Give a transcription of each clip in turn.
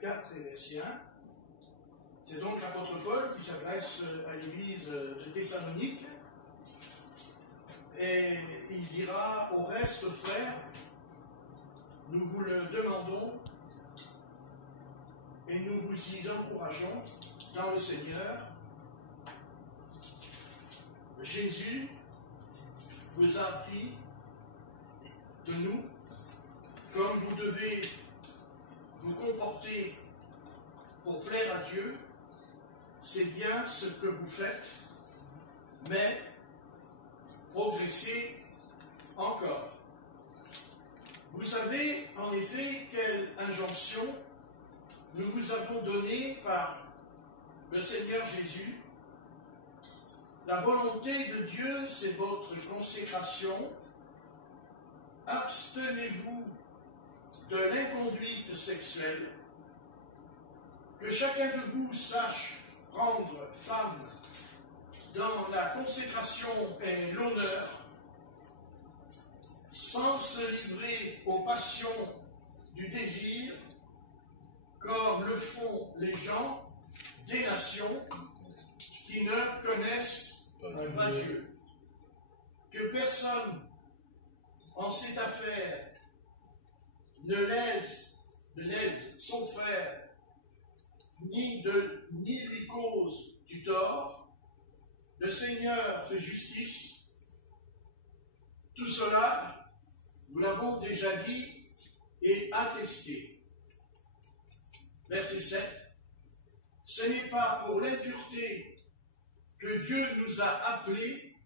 4 et verset 1. C'est donc l'apôtre Paul qui s'adresse à l'église de Thessalonique. Et il dira au reste, frères, nous vous le demandons et nous vous y encourageons dans le Seigneur. Jésus vous a appris de nous comme vous devez vous comporter pour plaire à Dieu. C'est bien ce que vous faites, mais progressez encore. Vous savez en effet quelle injonction nous vous avons donnée par le Seigneur Jésus. La volonté de Dieu, c'est votre consécration. Abstenez-vous de l'inconduite sexuelle. Que chacun de vous sache prendre femme dans la consécration et l'honneur, sans se livrer aux passions du désir, comme le font les gens des nations qui ne connaissent pas Dieu. Que personne en cette affaire ne lèse son frère, ni lui cause du tort. Le Seigneur fait justice. Tout cela, nous l'avons déjà dit et attesté. Verset 7. Ce n'est pas pour l'impureté que Dieu nous a appelés,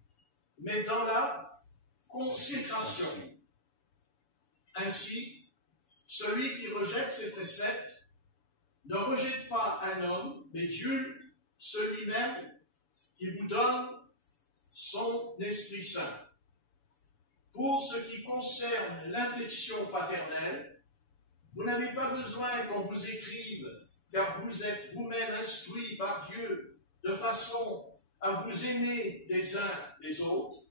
mais dans la consécration. Ainsi, celui qui rejette ces préceptes ne rejette pas un homme, mais Dieu, celui-même, qui vous donne son Esprit Saint. Pour ce qui concerne l'infection paternelle, vous n'avez pas besoin qu'on vous écrive, car vous êtes vous-même instruits par Dieu de façon à vous aimer les uns les autres.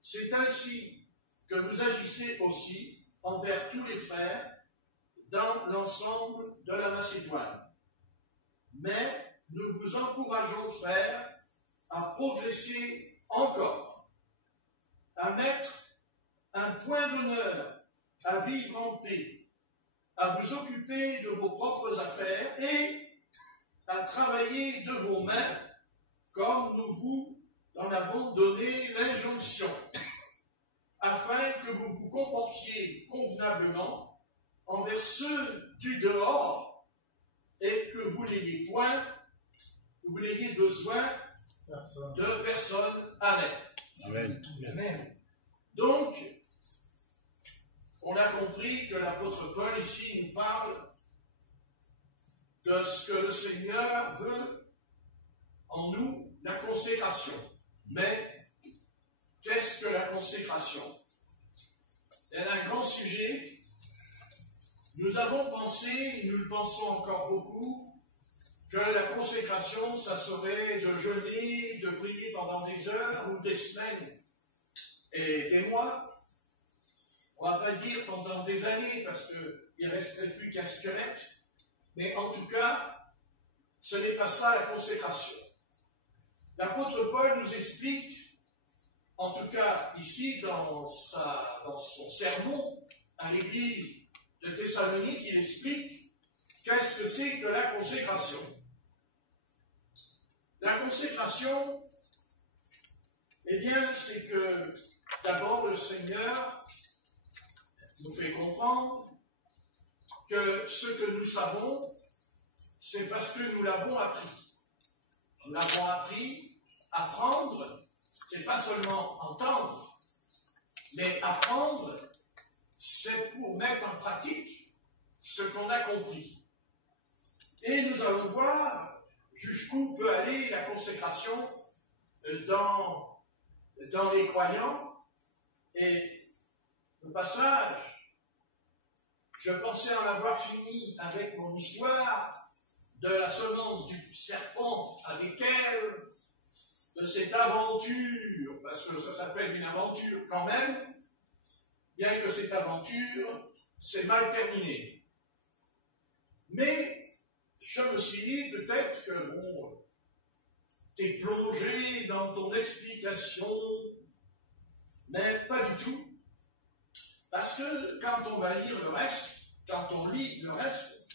C'est ainsi que vous agissez aussi envers tous les frères dans l'ensemble de la Macédoine. Mais nous vous encourageons, frères, à progresser encore, à mettre un point d'honneur, à vivre en paix, à vous occuper de vos propres affaires et à travailler de vos mains, comme nous vous en avons donné l'injonction, afin que vous vous comportiez convenablement envers ceux du dehors et que vous n'ayez besoin de personne. Amen. Amen. Amen. Donc, on a compris que l'apôtre Paul ici nous parle de ce que le Seigneur veut en nous, la consécration. Mais, qu'est-ce que la consécration? C'est un grand sujet. Nous avons pensé, et nous le pensons encore beaucoup, que la consécration, ça serait de jeûner, de prier pendant des heures ou des semaines et des mois. On ne va pas dire pendant des années, parce qu'il ne resterait plus qu'un squelette. Mais en tout cas, ce n'est pas ça la consécration. L'apôtre Paul nous explique, en tout cas ici dans son sermon à l'église de Thessalonique, il explique qu'est-ce que c'est que la consécration. La consécration, eh bien, c'est que d'abord le Seigneur nous fait comprendre que ce que nous savons, c'est parce que nous l'avons appris. Nous l'avons appris, apprendre, c'est pas seulement entendre, mais apprendre, c'est pour mettre en pratique ce qu'on a compris. Et nous allons voir jusqu'où peut aller la consécration dans les croyants. Et le passage, je pensais en avoir fini avec mon histoire de la semence du serpent avec elle, de cette aventure, parce que ça s'appelle une aventure quand même, bien que cette aventure s'est mal terminée. me suis dit, peut-être que, bon, t'es plongé dans ton explication, mais pas du tout. Parce que quand on va lire le reste, quand on lit le reste,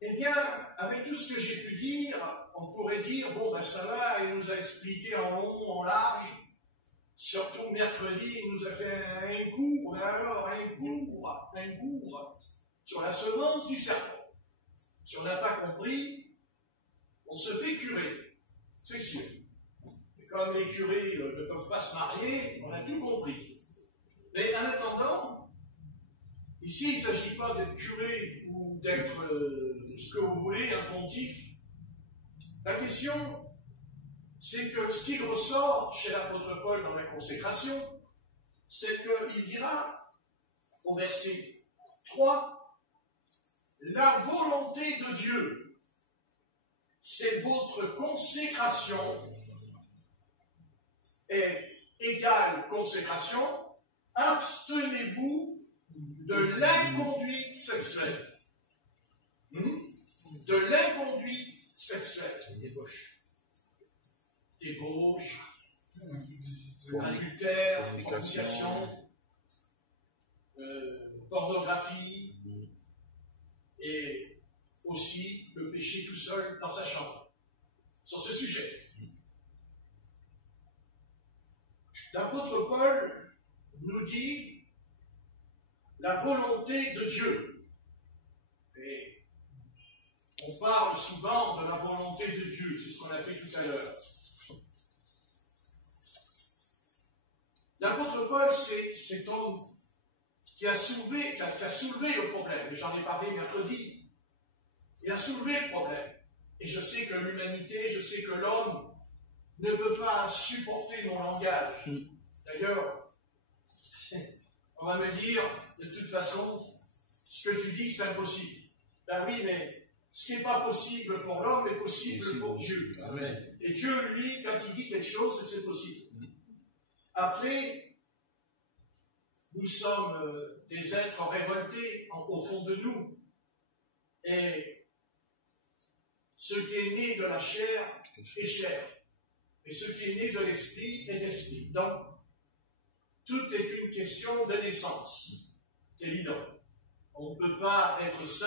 eh bien, avec tout ce que j'ai pu dire, on pourrait dire, bon, ben ça va, il nous a expliqué en long, en large, surtout mercredi, il nous a fait un cours, et alors un cours sur la semence du serpent. Si on n'a pas compris, on se fait curer, c'est sûr. Et comme les curés ne peuvent pas se marier, on a tout compris. Mais en attendant, ici il ne s'agit pas d'être curé ou d'être ce que vous voulez, un pontife. La question, c'est que ce qui ressort chez l'apôtre Paul dans la consécration, c'est qu'il dira au verset 3, la volonté de Dieu, c'est votre consécration est égale consécration, abstenez-vous de l'inconduite sexuelle. De l'inconduite sexuelle. Débauche, adultère, fornication, pornographie, et aussi le péché tout seul dans sa chambre. Sur ce sujet, l'apôtre Paul nous dit la volonté de Dieu. Et on parle souvent de la volonté de Dieu, c'est ce qu'on a fait tout à l'heure. L'apôtre Paul, c'est cet homme qui a soulevé le problème. J'en ai parlé mercredi. Il a soulevé le problème. Et je sais que l'humanité, je sais que l'homme ne peut pas supporter mon langage. D'ailleurs, on va me dire, de toute façon, ce que tu dis, c'est impossible. Ben oui, mais ce qui n'est pas possible pour l'homme est possible pour Dieu. Amen. Et Dieu, lui, quand il dit quelque chose, c'est possible. Après, nous sommes des êtres révoltés au fond de nous. Et ce qui est né de la chair est chair. Et ce qui est né de l'esprit est d'esprit. Donc, tout est une question de naissance. C'est évident. On ne peut pas être saint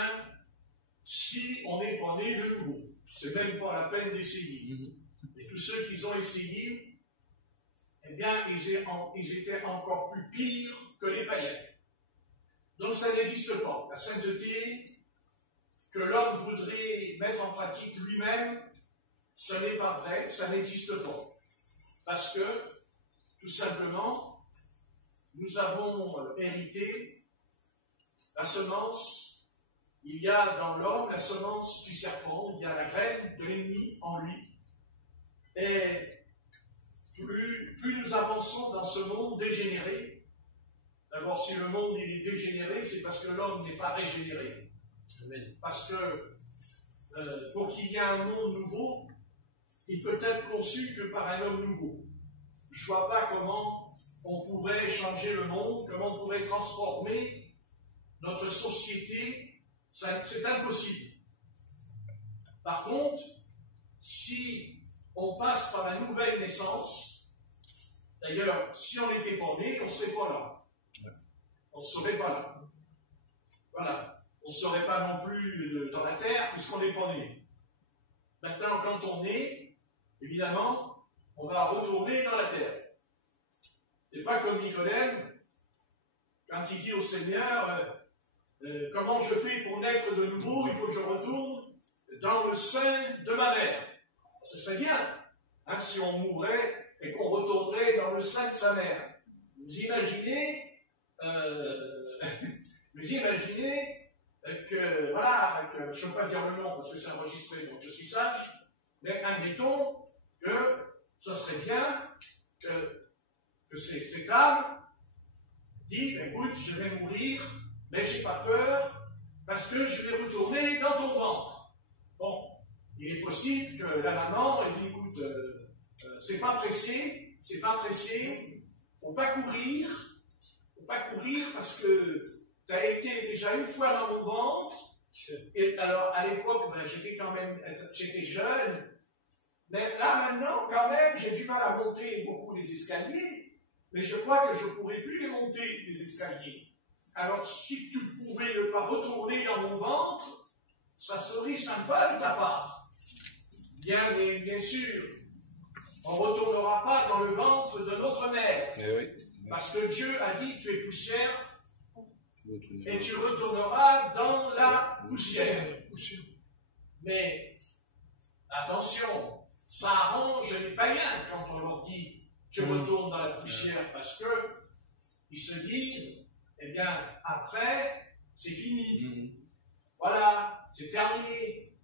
si on n'est pas né de nouveau. C'est même pas la peine d'essayer. Et tous ceux qui ont essayé, eh bien, ils étaient encore plus pires que les païens. Donc ça n'existe pas. La sainteté que l'homme voudrait mettre en pratique lui-même, ce n'est pas vrai, ça n'existe pas. Parce que, tout simplement, nous avons hérité la semence, il y a dans l'homme la semence du serpent, il y a la graine de l'ennemi en lui. Et plus nous avançons dans ce monde dégénéré, d'abord si le monde il est dégénéré, c'est parce que l'homme n'est pas régénéré. Amen. Parce que pour qu'il y ait un monde nouveau, il peut être conçu que par un homme nouveau. Je ne vois pas comment on pourrait changer le monde, comment on pourrait transformer notre société, c'est impossible. Par contre, si on passe par la nouvelle naissance, d'ailleurs, si on n'était pas né, on ne serait pas là. On ne serait pas là. Voilà. On ne serait pas non plus dans la terre puisqu'on n'est pas né. Maintenant, quand on est, évidemment, on va retourner dans la terre. C'est pas comme Nicodème, quand il dit au Seigneur, comment je fais pour naître de nouveau, il faut que je retourne dans le sein de ma mère. Ce serait bien, hein, si on mourrait et qu'on retournerait dans le sein de sa mère. Vous imaginez, que, voilà, que, je ne peux pas dire le nom parce que c'est enregistré, donc je suis sage, mais admettons que ce serait bien que cette âme dit, écoute, je vais mourir, mais j'ai pas peur, parce que je vais retourner dans ton ventre. Bon, il est possible que la maman, elle dit, écoute, c'est pas pressé, faut pas courir parce que tu as été déjà une fois dans mon ventre, Et alors, à l'époque, ben, j'étais jeune, mais là, maintenant, quand même, j'ai du mal à monter beaucoup les escaliers, mais je crois que je ne pourrais plus les monter, les escaliers. Alors, si tu pouvais ne pas retourner dans mon ventre, ça serait sympa de ta part. Bien sûr, on ne retournera pas dans le ventre de notre mère. Oui. Parce que Dieu a dit, tu es poussière, et tu retourneras dans la poussière. Mais, attention, ça arrange les païens quand on leur dit, tu retournes dans la poussière, parce que ils se disent, eh bien, après, c'est fini. Voilà, c'est terminé.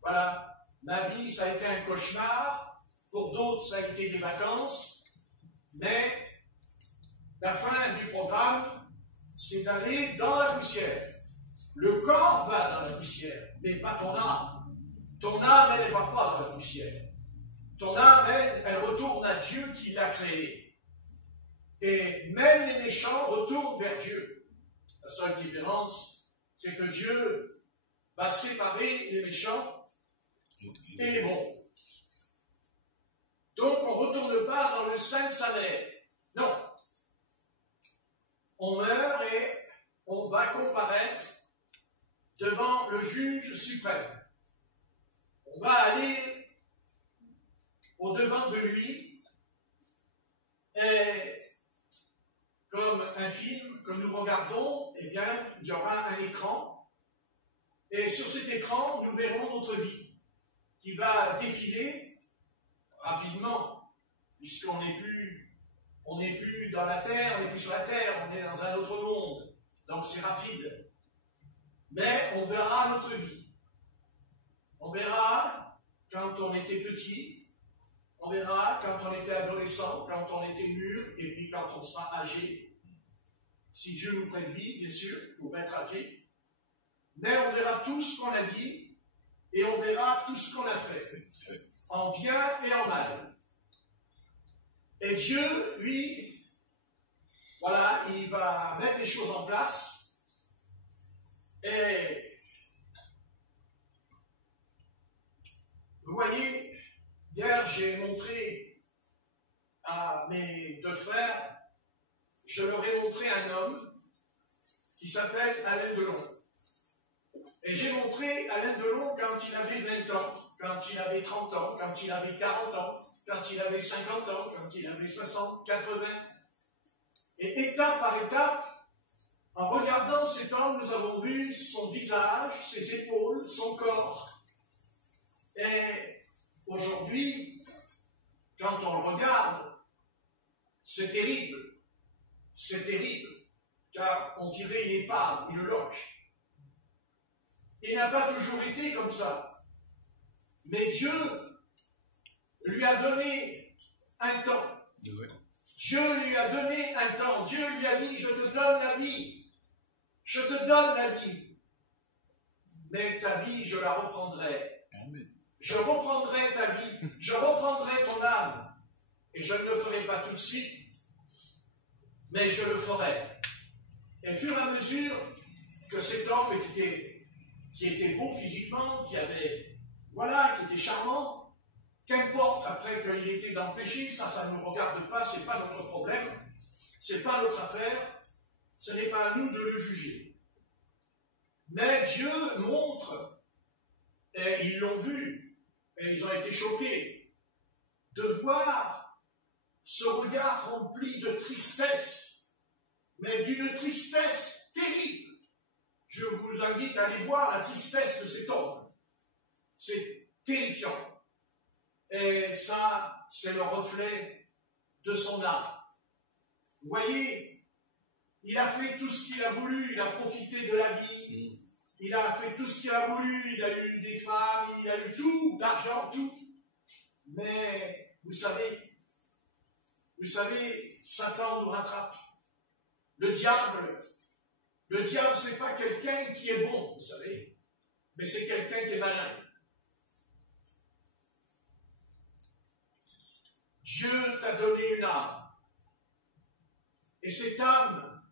Voilà, ma vie, ça a été un cauchemar, pour d'autres, ça a été des vacances, mais la fin du programme, c'est d'aller dans la poussière. Le corps va dans la poussière, mais pas ton âme. Ton âme, elle ne va pas dans la poussière. Ton âme, elle retourne à Dieu qui l'a créée. Et même les méchants retournent vers Dieu. La seule différence, c'est que Dieu va séparer les méchants et les bons. Donc, on ne retourne pas dans le saint salaire. Non. On meurt et on va comparaître devant le juge suprême. On va aller au-devant de lui et comme un film que nous regardons, eh bien, il y aura un écran et sur cet écran, nous verrons notre vie qui va défiler rapidement puisqu'on n'est plus dans la terre, on n'est plus sur la terre, on est dans un autre monde. Donc c'est rapide. Mais on verra notre vie. On verra quand on était petit, on verra quand on était adolescent, quand on était mûr, et puis quand on sera âgé. Si Dieu nous prête vie, bien sûr, pour être âgé. Mais on verra tout ce qu'on a dit, et on verra tout ce qu'on a fait, en bien et en mal. Et Dieu, lui, voilà, il va mettre les choses en place. Et vous voyez, hier j'ai montré à mes deux frères, je leur ai montré un homme qui s'appelle Alain Delon. Et j'ai montré Alain Delon quand il avait 20 ans, quand il avait 30 ans, quand il avait 40 ans, quand il avait 50 ans, quand il avait 60, 80. Et étape par étape, en regardant cet homme, nous avons vu son visage, ses épaules, son corps. Et aujourd'hui, quand on le regarde, c'est terrible. C'est terrible, car on dirait une épave, une loque. Il n'a pas toujours été comme ça. Mais Dieu lui a donné un temps. Dieu lui a donné un temps. Dieu lui a dit, je te donne la vie. Je te donne la vie. Mais ta vie, je la reprendrai. Je reprendrai ta vie. Je reprendrai ton âme. Et je ne le ferai pas tout de suite. Mais je le ferai. Et au fur et à mesure que cet homme qui était beau physiquement, qui était charmant, qu'importe après qu'il était dans le péché, ça ne nous regarde pas, ce n'est pas notre problème, ce n'est pas notre affaire, ce n'est pas à nous de le juger. Mais Dieu montre, et ils l'ont vu, et ils ont été choqués, de voir ce regard rempli de tristesse, mais d'une tristesse terrible. Je vous invite à aller voir la tristesse de cet homme. C'est terrifiant. Et ça, c'est le reflet de son âme. Vous voyez, il a fait tout ce qu'il a voulu, il a profité de la vie, il a fait tout ce qu'il a voulu, il a eu des femmes, il a eu tout, d'argent, tout. Mais, vous savez, Satan nous rattrape. Le diable, c'est pas quelqu'un qui est bon, vous savez, mais c'est quelqu'un qui est malin. Dieu t'a donné une âme. Et cette âme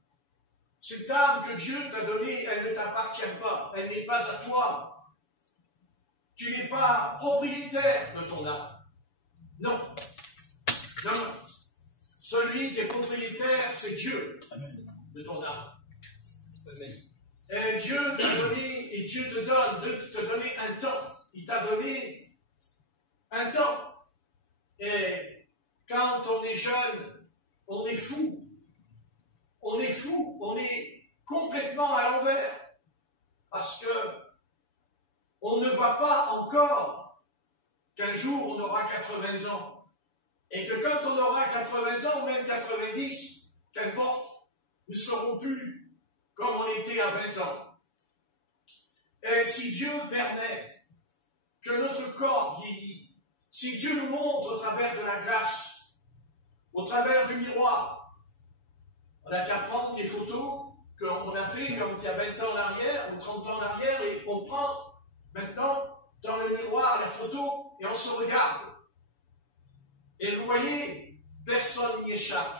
que Dieu t'a donnée, elle ne t'appartient pas, elle n'est pas à toi. Tu n'es pas propriétaire de ton âme. Non. Non, non. Celui qui est propriétaire, c'est Dieu de ton âme. Amen. Et Dieu t'a donné, et Dieu te donne, de te donner un temps. Il t'a donné un temps. Et quand on est jeune, on est fou. On est fou, on est complètement à l'envers. Parce que on ne voit pas encore qu'un jour on aura 80 ans. Et que quand on aura 80 ans, ou même 90, qu'importe, nous ne serons plus comme on était à 20 ans. Et si Dieu permet que notre corps vieillit, si Dieu nous montre au travers de la glace, au travers du miroir, on n'a qu'à prendre les photos qu'on a fait comme il y a 20 ans en arrière, ou 30 ans en arrière, et on prend maintenant dans le miroir la photo et on se regarde. Et vous voyez, personne n'y échappe.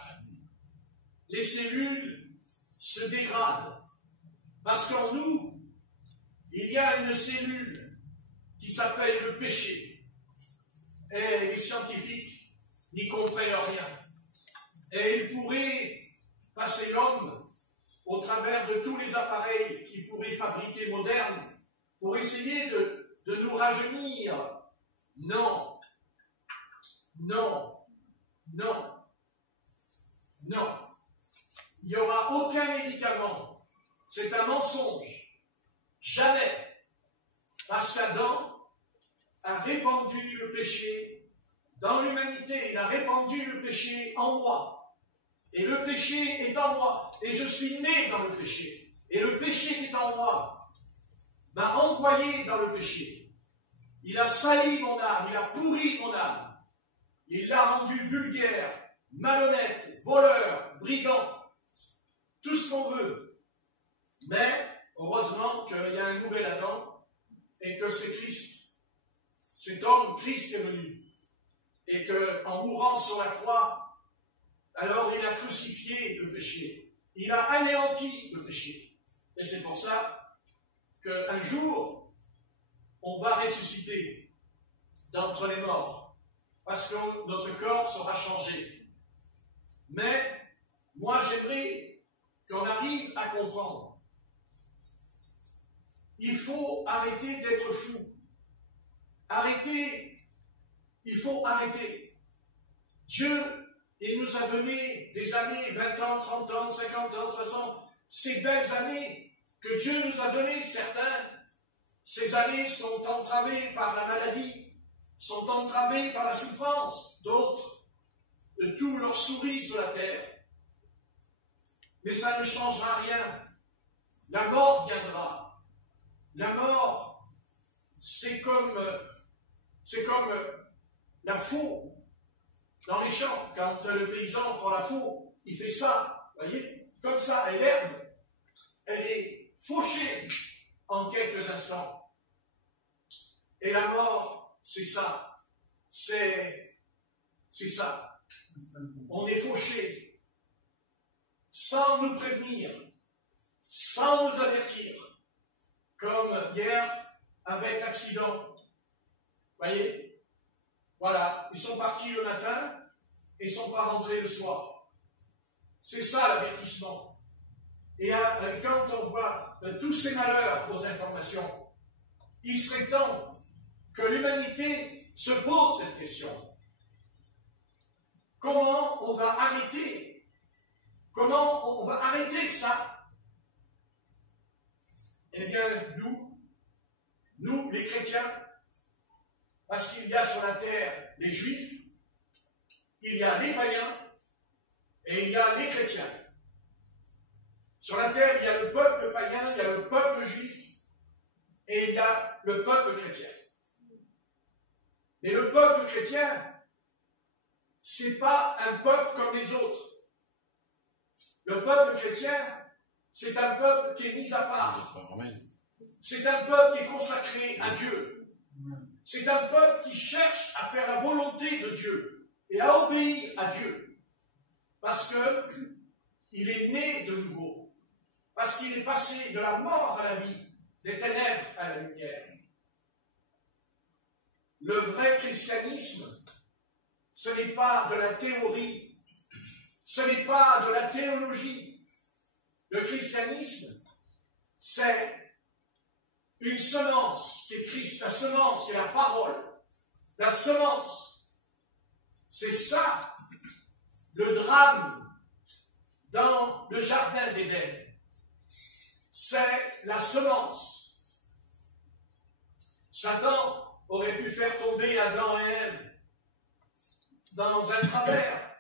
Les cellules se dégradent. Parce qu'en nous, il y a une cellule qui s'appelle le péché. Et les scientifiques n'y comprennent rien. Et ils pourraient passer l'homme au travers de tous les appareils qu'ils pourraient fabriquer modernes pour essayer de nous rajeunir. Non. Non, non, non. Il n'y aura aucun médicament. C'est un mensonge. Jamais. Parce qu'Adam a répandu le péché dans l'humanité. Il a répandu le péché en moi. Et le péché est en moi. Et je suis né dans le péché. Et le péché qui est en moi m'a envoyé dans le péché. Il a sali mon âme. Il a pourri mon âme. Il l'a rendu vulgaire, malhonnête, voleur, brigand, tout ce qu'on veut. Mais, heureusement qu'il y a un nouvel Adam et que c'est Christ. C'est homme Christ est venu. Et qu'en mourant sur la croix, alors il a crucifié le péché. Il a anéanti le péché. Et c'est pour ça qu'un jour, on va ressusciter d'entre les morts. Parce que notre corps sera changé. Mais, moi j'aimerais qu'on arrive à comprendre. Il faut arrêter d'être fou. Arrêter, il faut arrêter. Dieu, il nous a donné des années, 20 ans, 30 ans, 50 ans, 60, ces belles années que Dieu nous a données, certains, ces années sont entravées par la maladie, sont entravés par la souffrance, d'autres, de tout leur sourit sur la terre. Mais ça ne changera rien. La mort viendra. La mort, c'est comme la faux dans les champs. Quand le paysan prend la faux, il fait ça, vous voyez, comme ça, et l'herbe, elle est fauchée en quelques instants. Et la mort, c'est ça. C'est ça. On est fauché sans nous prévenir, sans nous avertir, comme hier avec l'accident. Vous voyez? Voilà, ils sont partis le matin et ils ne sont pas rentrés le soir. C'est ça l'avertissement. Et quand on voit tous ces malheurs aux informations, il serait temps que l'humanité se pose cette question. Comment on va arrêter? Comment on va arrêter ça? Eh bien, nous, les chrétiens, parce qu'il y a sur la terre les juifs, il y a les païens et il y a les chrétiens. Sur la terre, il y a le peuple païen, il y a le peuple juif et il y a le peuple chrétien. Mais le peuple chrétien, c'est pas un peuple comme les autres. Le peuple chrétien, c'est un peuple qui est mis à part. C'est un peuple qui est consacré à Dieu. C'est un peuple qui cherche à faire la volonté de Dieu et à obéir à Dieu. Parce que il est né de nouveau. parce qu'il est passé de la mort à la vie, des ténèbres à la lumière. Le vrai christianisme, ce n'est pas de la théorie, ce n'est pas de la théologie. Le christianisme, c'est une semence qui est Christ, la semence qui est la parole. La semence, c'est ça, le drame dans le jardin d'Éden. C'est la semence. Satan aurait pu faire tomber Adam et Ève dans un travers.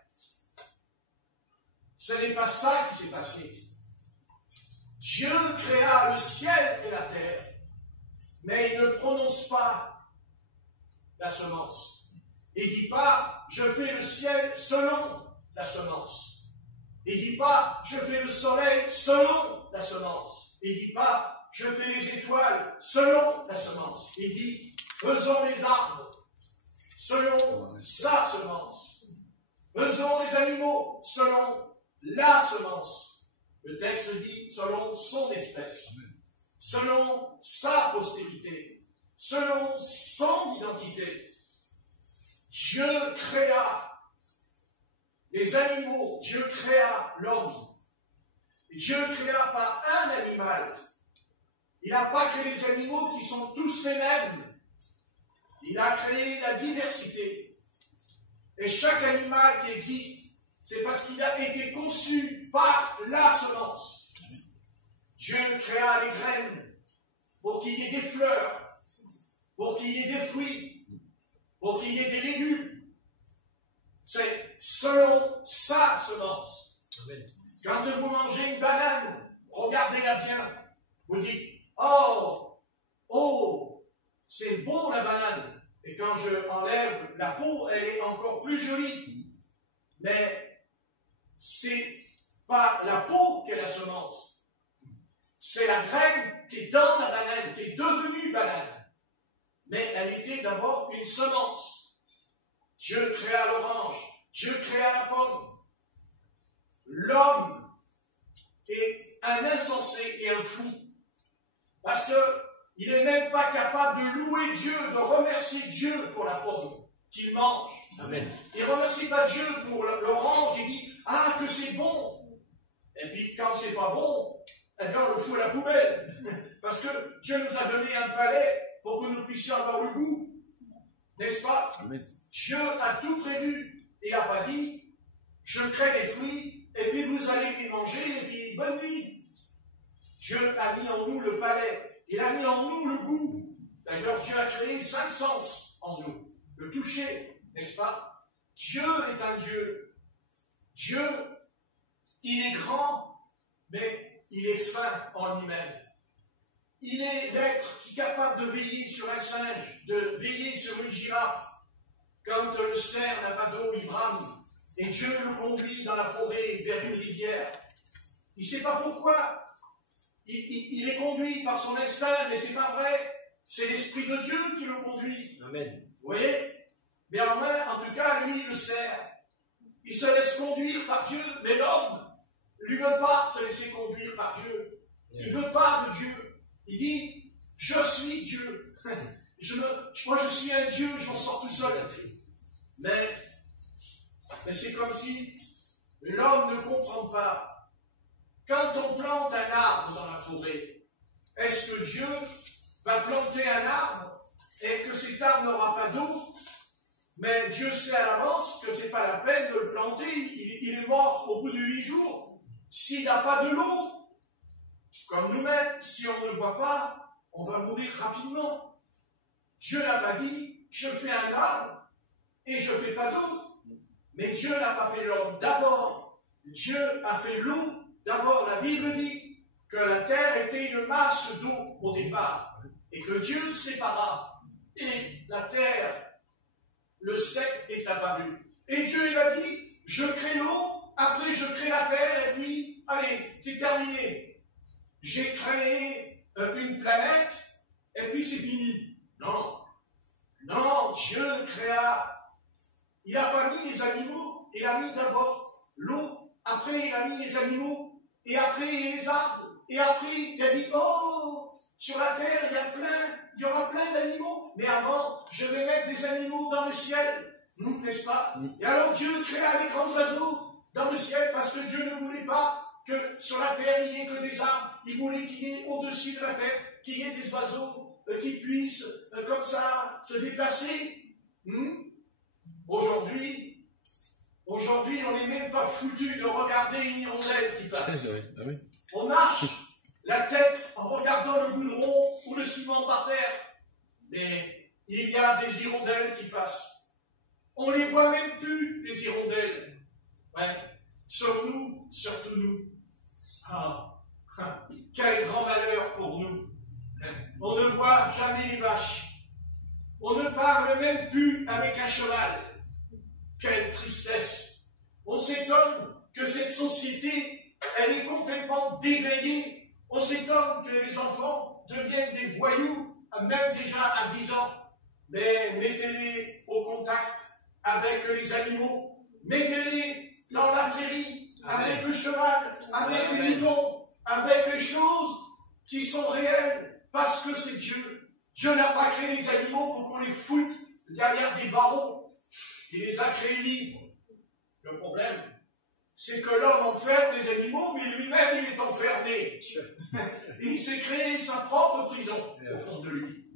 Ce n'est pas ça qui s'est passé. Dieu créa le ciel et la terre, mais il ne prononce pas la semence. Il ne dit pas, je fais le ciel selon la semence. Il ne dit pas, je fais le soleil selon la semence. Il ne dit pas, je fais les étoiles selon la semence. Il dit, faisons les arbres selon sa semence. Faisons les animaux selon la semence. Le texte dit selon son espèce, selon sa postérité, selon son identité. Dieu créa les animaux, Dieu créa l'homme. Dieu créa pas un animal. Il n'a pas créé les animaux qui sont tous les mêmes. Il a créé la diversité. Et chaque animal qui existe, c'est parce qu'il a été conçu par la semence. Dieu créa les graines pour qu'il y ait des fleurs, pour qu'il y ait des fruits, pour qu'il y ait des légumes. C'est selon sa semence. Amen. Quand vous mangez une banane, regardez-la bien. Vous dites, oh, c'est bon la banane. Et quand je enlève la peau, elle est encore plus jolie. Mais c'est pas la peau qui est la semence. C'est la graine qui est dans la banane, qui est devenue banane. Mais elle était d'abord une semence. Dieu créa l'orange, Dieu créa la pomme. L'homme est un insensé et un fou. Parce qu'il n'est même pas capable de louer Dieu, de remercier Dieu pour la pomme qu'il mange. Amen. Il ne remercie pas Dieu pour l'orange, il dit « Ah, que c'est bon !» Et puis quand c'est pas bon, eh bien on le fout à la poubelle. Parce que Dieu nous a donné un palais pour que nous puissions avoir le goût. N'est-ce pas? Amen. Dieu a tout prévu. Il n'a pas dit « Je crée les fruits, et puis vous allez les manger, et puis bonne nuit !» Dieu a mis en nous le palais. Il a mis en nous le goût. D'ailleurs, Dieu a créé 5 sens en nous. Le toucher, n'est-ce pas? Dieu est un Dieu. Dieu, il est grand, mais il est fin en lui-même. Il est l'être qui est capable de veiller sur un singe, de veiller sur une girafe. Quand le cerf n'a pas d'eau, il brame. Et Dieu le conduit dans la forêt vers une rivière. Il ne sait pas pourquoi. Il est conduit par son instinct, mais c'est pas vrai. C'est l'Esprit de Dieu qui le conduit. Amen. Vous voyez? Mais en tout cas, lui, il le sert. Il se laisse conduire par Dieu, mais l'homme, lui ne veut pas se laisser conduire par Dieu. Il ne veut pas de Dieu. Il dit, je suis Dieu. Moi, je suis un Dieu, je m'en sors tout seul. Mais c'est comme si l'homme ne comprend pas. Quand on plante un arbre dans la forêt, est-ce que Dieu va planter un arbre et que cet arbre n'aura pas d'eau? Mais Dieu sait à l'avance que ce n'est pas la peine de le planter, il est mort au bout de 8 jours. S'il n'a pas de l'eau, comme nous-mêmes, si on ne boit pas, on va mourir rapidement. Dieu n'a pas dit, je fais un arbre et je ne fais pas d'eau. Mais Dieu n'a pas fait l'homme d'abord. Dieu a fait l'eau d'abord. La Bible dit que la terre était une masse d'eau au départ et que Dieu sépara. Et la terre, le sec est apparu. Et Dieu, il a dit, je crée l'eau, après je crée la terre, et puis, allez, c'est terminé. J'ai créé une planète, et puis c'est fini. Non. Non, Dieu créa. Il n'a pas mis les animaux, il a mis d'abord l'eau, après il a mis les animaux, et après les arbres, Et après, il a dit, oh, sur la terre, il y aura plein d'animaux. Mais avant, je vais mettre des animaux dans le ciel. N'est-ce pas? Et alors Dieu créa les grands oiseaux dans le ciel parce que Dieu ne voulait pas que sur la terre, il n'y ait que des arbres. Il voulait qu'il y ait au-dessus de la terre, qu'il y ait des oiseaux qui puissent, comme ça, se déplacer. Aujourd'hui, on n'est même pas foutu de regarder une hirondelle qui passe. On marche la tête en regardant le goudron ou le ciment par terre. Mais il y a des hirondelles qui passent. On ne les voit même plus, les hirondelles. Ouais. Sur nous, surtout nous. Quel grand malheur pour nous. On ne voit jamais les vaches. On ne parle même plus avec un cheval. Quelle tristesse. On s'étonne que cette société, elle est complètement déglinguée. On s'étonne que les enfants deviennent des voyous, même déjà à 10 ans. Mais mettez-les au contact avec les animaux. Mettez-les dans la prairie, avec le cheval, avec les moutons, avec les choses qui sont réelles, parce que c'est Dieu. Dieu n'a pas créé les animaux pour qu'on les foute derrière des barreaux. Il les a créés libres. Le problème, c'est que l'homme enferme les animaux, mais lui-même, il est enfermé. Il s'est créé sa propre prison au fond de lui.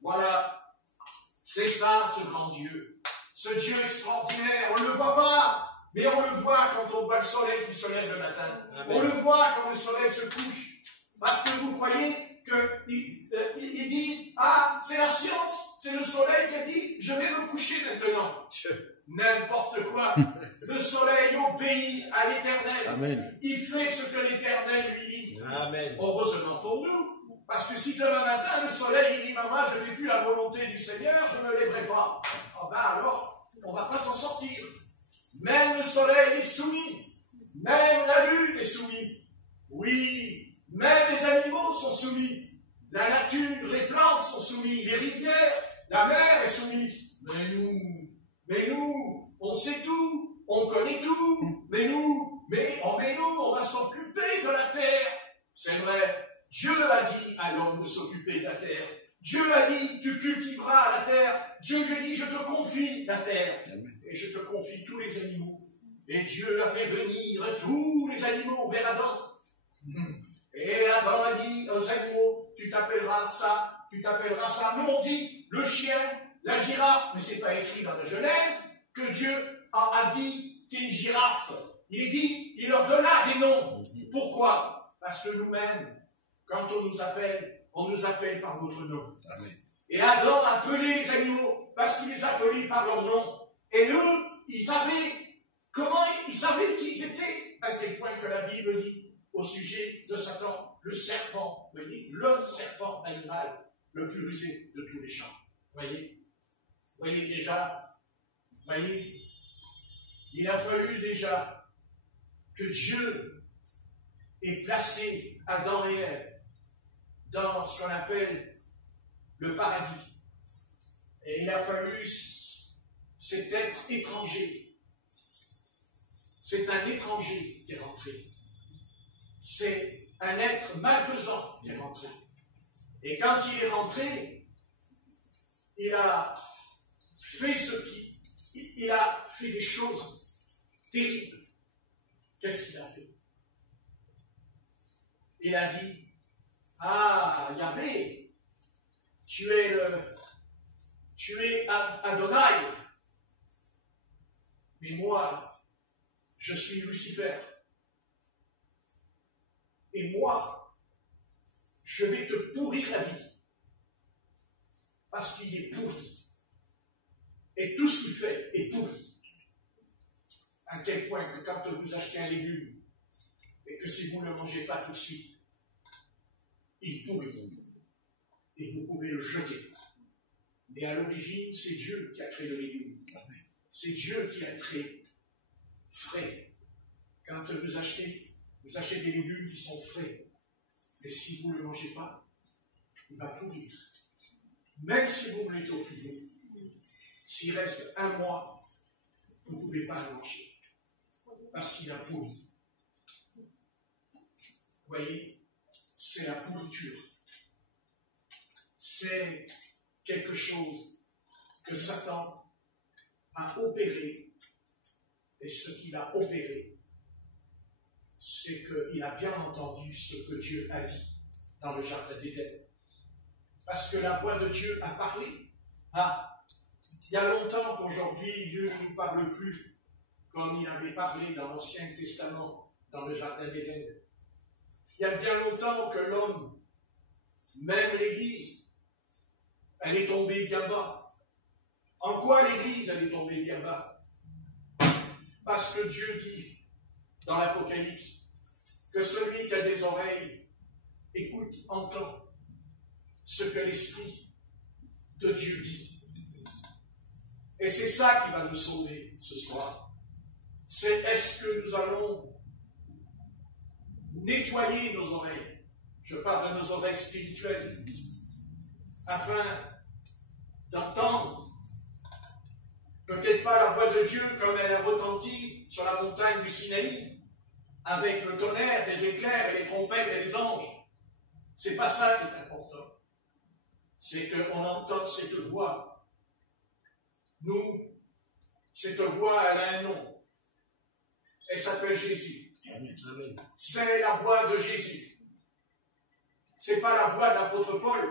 Voilà. C'est ça, ce grand Dieu. Ce Dieu extraordinaire. On ne le voit pas, mais on le voit quand on voit le soleil qui se lève le matin. Amen. On le voit quand le soleil se couche. Parce que vous croyez qu'ils disent, ah, c'est la science, c'est le soleil qui a dit, je vais me coucher maintenant. N'importe quoi. Le soleil obéit à l'Éternel. Amen. Il fait ce que l'Éternel lui dit. Amen. Heureusement pour nous. Parce que si demain matin, le soleil il dit, maman, je ne fais plus la volonté du Seigneur, je ne me lèverai pas. Oh ben alors, on ne va pas s'en sortir. Même le soleil est soumis. Même la lune est soumise. Oui, même les animaux sont soumis. La nature, les plantes sont soumises. Les rivières, la mer est soumise. Mais nous, on sait tout, on connaît tout. Mais nous, on va s'occuper de la terre. C'est vrai. Dieu a dit à l'homme de s'occuper de la terre. Dieu a dit, tu cultiveras la terre. Dieu lui dit, je te confie la terre. Et je te confie tous les animaux. Et Dieu a fait venir tous les animaux vers Adam. Et Adam a dit aux animaux, tu t'appelleras ça, tu t'appelleras ça. Nous on dit le chien, la girafe, mais c'est pas écrit dans la Genèse que Dieu a dit c'est une girafe. Il leur donna des noms. Pourquoi? Parce que nous-mêmes, quand on nous appelle par notre nom. Amen. Et Adam appelait les animaux parce qu'il les appelait par leur nom. Et eux, ils savaient qui ils étaient, à tel point que la Bible dit au sujet de Satan, le serpent, le serpent animal le plus rusé de tous les champs. Voyez déjà, il a fallu déjà que Dieu ait placé Adam et Ève dans ce qu'on appelle le paradis. Et il a fallu cet être étranger. C'est un étranger qui est rentré. C'est un être malfaisant qui est rentré. Et quand il est rentré, il a fait il a fait des choses terribles. Qu'est-ce qu'il a fait? Il a dit, ah, Yahvé, tu es Adonai, mais moi, je suis Lucifer. Et moi, je vais te pourrir la vie. Parce qu'il est pourri. Et tout ce qu'il fait est pourri. À quel point que quand vous achetez un légume, et que si vous ne le mangez pas tout de suite, il pourrit. Et vous pouvez le jeter. Mais à l'origine, c'est Dieu qui a créé le légume. C'est Dieu qui l'a créé frais. Quand vous achetez des légumes qui sont frais. Mais si vous ne le mangez pas, il va pourrir. Même si vous le mettez au frigo, s'il reste un mois, vous ne pouvez pas le manger. Parce qu'il a pourri. Vous voyez? c'est la pourriture. C'est quelque chose que Satan a opéré. Et ce qu'il a opéré, c'est qu'il a bien entendu ce que Dieu a dit dans le jardin d'Éden. Parce que la voix de Dieu a parlé. Ah, il y a longtemps qu'aujourd'hui, Dieu ne nous parle plus comme il avait parlé dans l'Ancien Testament, dans le jardin d'Éden. Il y a bien longtemps que l'homme, même l'Église, elle est tombée bien bas. En quoi l'Église, elle est tombée bien bas? Parce que Dieu dit dans l'Apocalypse que celui qui a des oreilles écoute, entend ce que l'Esprit de Dieu dit. Et c'est ça qui va nous sauver ce soir. C'est est-ce que nous allons nettoyer nos oreilles? Je parle de nos oreilles spirituelles, afin d'entendre peut-être pas la voix de Dieu comme elle a retenti sur la montagne du Sinaï, avec le tonnerre, les éclairs et les trompettes et les anges. C'est pas ça qui est important. C'est qu'on entend cette voix. Nous, cette voix, elle a un nom. Elle s'appelle Jésus. Amen. C'est la voix de Jésus. C'est pas la voix de l'apôtre Paul.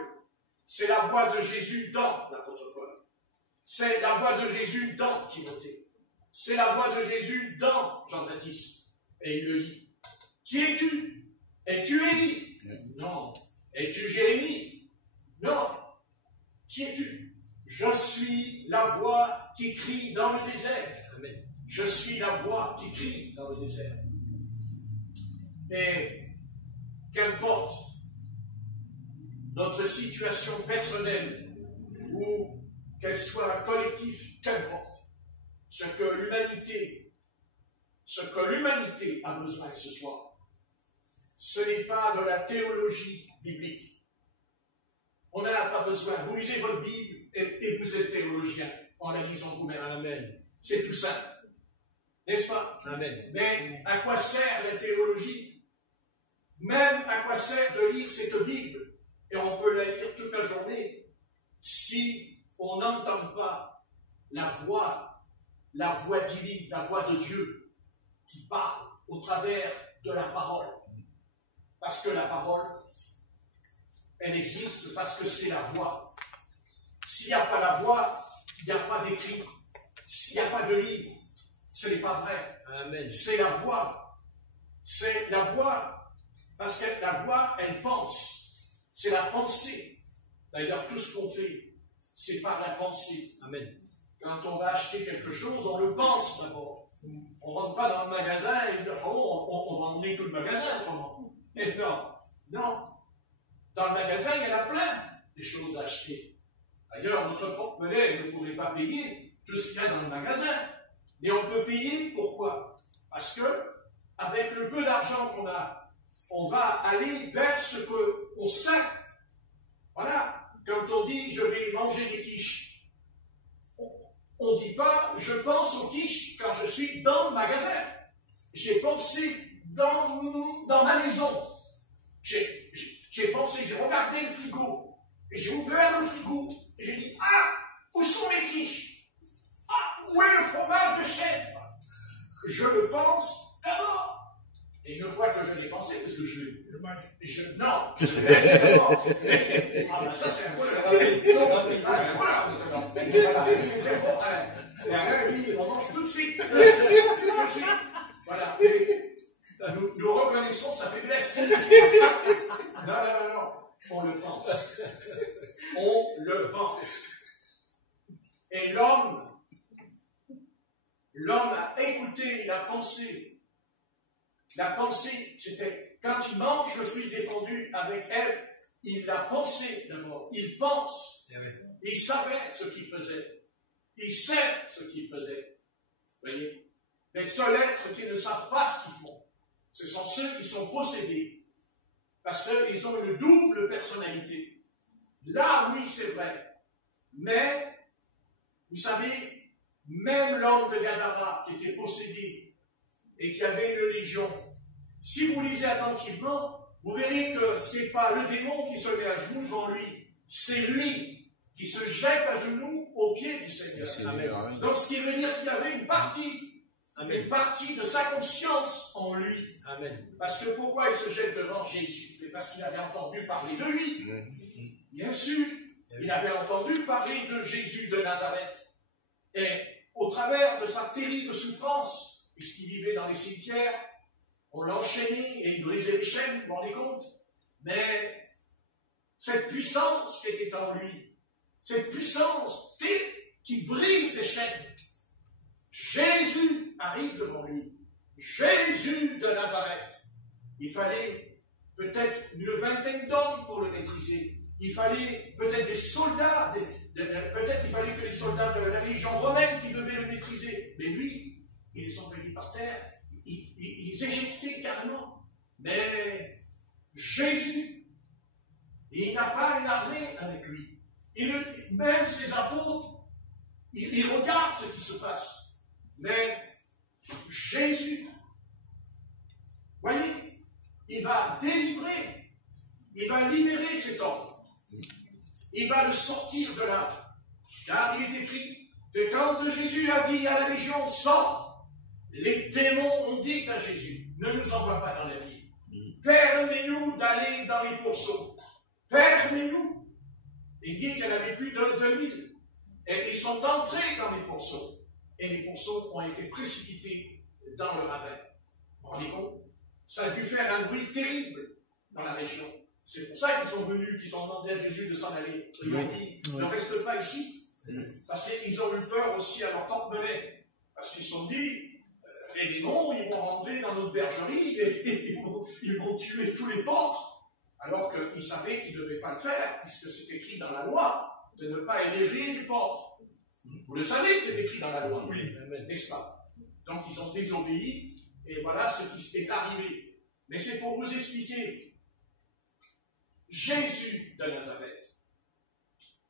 C'est la voix de Jésus dans l'apôtre Paul. C'est la voix de Jésus dans Timothée. C'est la voix de Jésus dans Jean-Baptiste. Et il le dit. Qui es-tu? Es-tu Élie? Non. Es-tu Jérémie? Non. Qui es-tu? Je suis la voix qui crie dans le désert. Amen. Je suis la voix qui crie dans le désert. Et qu'importe notre situation personnelle ou qu'elle soit collective, qu'importe ce que l'humanité a besoin ce soir, ce n'est pas de la théologie biblique. On n'en a pas besoin. Vous lisez votre Bible et vous êtes théologien en la lisant vous-même. Amen. C'est tout ça. N'est-ce pas? Amen. Mais à quoi sert la théologie? Même à quoi sert de lire cette Bible? Et on peut la lire toute la journée si on n'entend pas la voix divine, la voix de Dieu qui parle au travers de la parole. Parce que la parole, elle existe parce que c'est la voix. S'il n'y a pas la voix, il n'y a pas d'écrit. S'il n'y a pas de livre, ce n'est pas vrai. Amen. C'est la voix. C'est la voix. Parce que la voix, elle pense. C'est la pensée. D'ailleurs, tout ce qu'on fait, c'est par la pensée. Amen. Quand on va acheter quelque chose, on le pense d'abord. On ne rentre pas dans le magasin et on va emmener tout le magasin. Et non. Dans le magasin, il y en a plein de choses à acheter. D'ailleurs, notre porte-monnaie ne pourrait pas payer tout ce qu'il y a dans le magasin. Mais on peut payer, pourquoi? Parce que, avec le peu d'argent qu'on a, on va aller vers ce qu'on sait. Voilà. Quand on dit, je vais manger des quiches, on ne dit pas, je pense aux quiches quand je suis dans le magasin. J'ai pensé dans ma maison. J'ai pensé, j'ai regardé le frigo. J'ai ouvert le frigo. Et j'ai dit, où sont les quiches? Où est le fromage de chèvre? Je le pense d'abord. Et une fois que je l'ai pensé, parce que non, ça c'est un peu le on mange tout de suite. Voilà. Nous reconnaissons sa faiblesse. Non. On le pense. On le pense. Et l'homme a écouté la pensée. La pensée, c'était quand il mange le fruit défendu avec elle, il l'a pensé d'abord. Il pense. Il savait ce qu'il faisait. Il sait ce qu'il faisait. Vous voyez? Les seuls êtres qui ne savent pas ce qu'ils font, ce sont ceux qui sont possédés. Parce qu'ils ont une double personnalité. Là, oui, c'est vrai. Mais, vous savez, même l'homme de Gadara qui était possédé et qui avait une légion, si vous lisez attentivement, vous verrez que ce n'est pas le démon qui se met à genoux devant lui, c'est lui qui se jette à genoux aux pieds du Seigneur. Amen. Donc ce qui veut dire qu'il y avait une partie de sa conscience en lui. Amen. Parce que pourquoi il se jette devant Jésus? Mais parce qu'il avait entendu parler de lui. Bien sûr, il avait entendu parler de Jésus de Nazareth. Et au travers de sa terrible souffrance, puisqu'il vivait dans les cimetières, on l'a enchaîné et il brisait les chaînes, vous vous rendez compte? Mais cette puissance qui était en lui, cette puissance qui brise les chaînes, Jésus arrive devant lui. Jésus de Nazareth. Il fallait peut-être une vingtaine d'hommes pour le maîtriser. Il fallait peut-être des soldats, peut-être il fallait que les soldats de la Légion romaine qui devaient le maîtriser. Mais lui, ils les envoyaient par terre, ils les éjectaient carrément. Mais Jésus, il n'a pas une armée avec lui. Même ses apôtres, ils regardent ce qui se passe. Mais Jésus, voyez, il va délivrer, il va libérer cet homme. Il va le sortir de là. Car il est écrit que quand Jésus a dit à la Légion, sors, les démons ont dit à Jésus, ne nous envoie pas dans la ville. Permets-nous d'aller dans les pourceaux. Permets-nous. Il dit qu'il y en avait plus de 2000. Et ils sont entrés dans les pourceaux. Et les pourceaux ont été précipités dans le ravin. Vous vous rendez compte? Ça a dû faire un bruit terrible dans la région. C'est pour ça qu'ils sont venus, qu'ils ont demandé à Jésus de s'en aller. Ils lui ont dit, ne reste pas ici. Parce qu'ils ont eu peur aussi à leur porte-monnaie. Parce qu'ils se sont dit, les démons, ils vont rentrer dans notre bergerie et ils vont tuer tous les porcs. Alors qu'ils savaient qu'ils ne devaient pas le faire, puisque c'est écrit dans la loi de ne pas élever les porcs. Vous le savez que c'est écrit dans la loi, n'est-ce pas? Donc ils ont désobéi, et voilà ce qui est arrivé. Mais c'est pour vous expliquer. Jésus de Nazareth.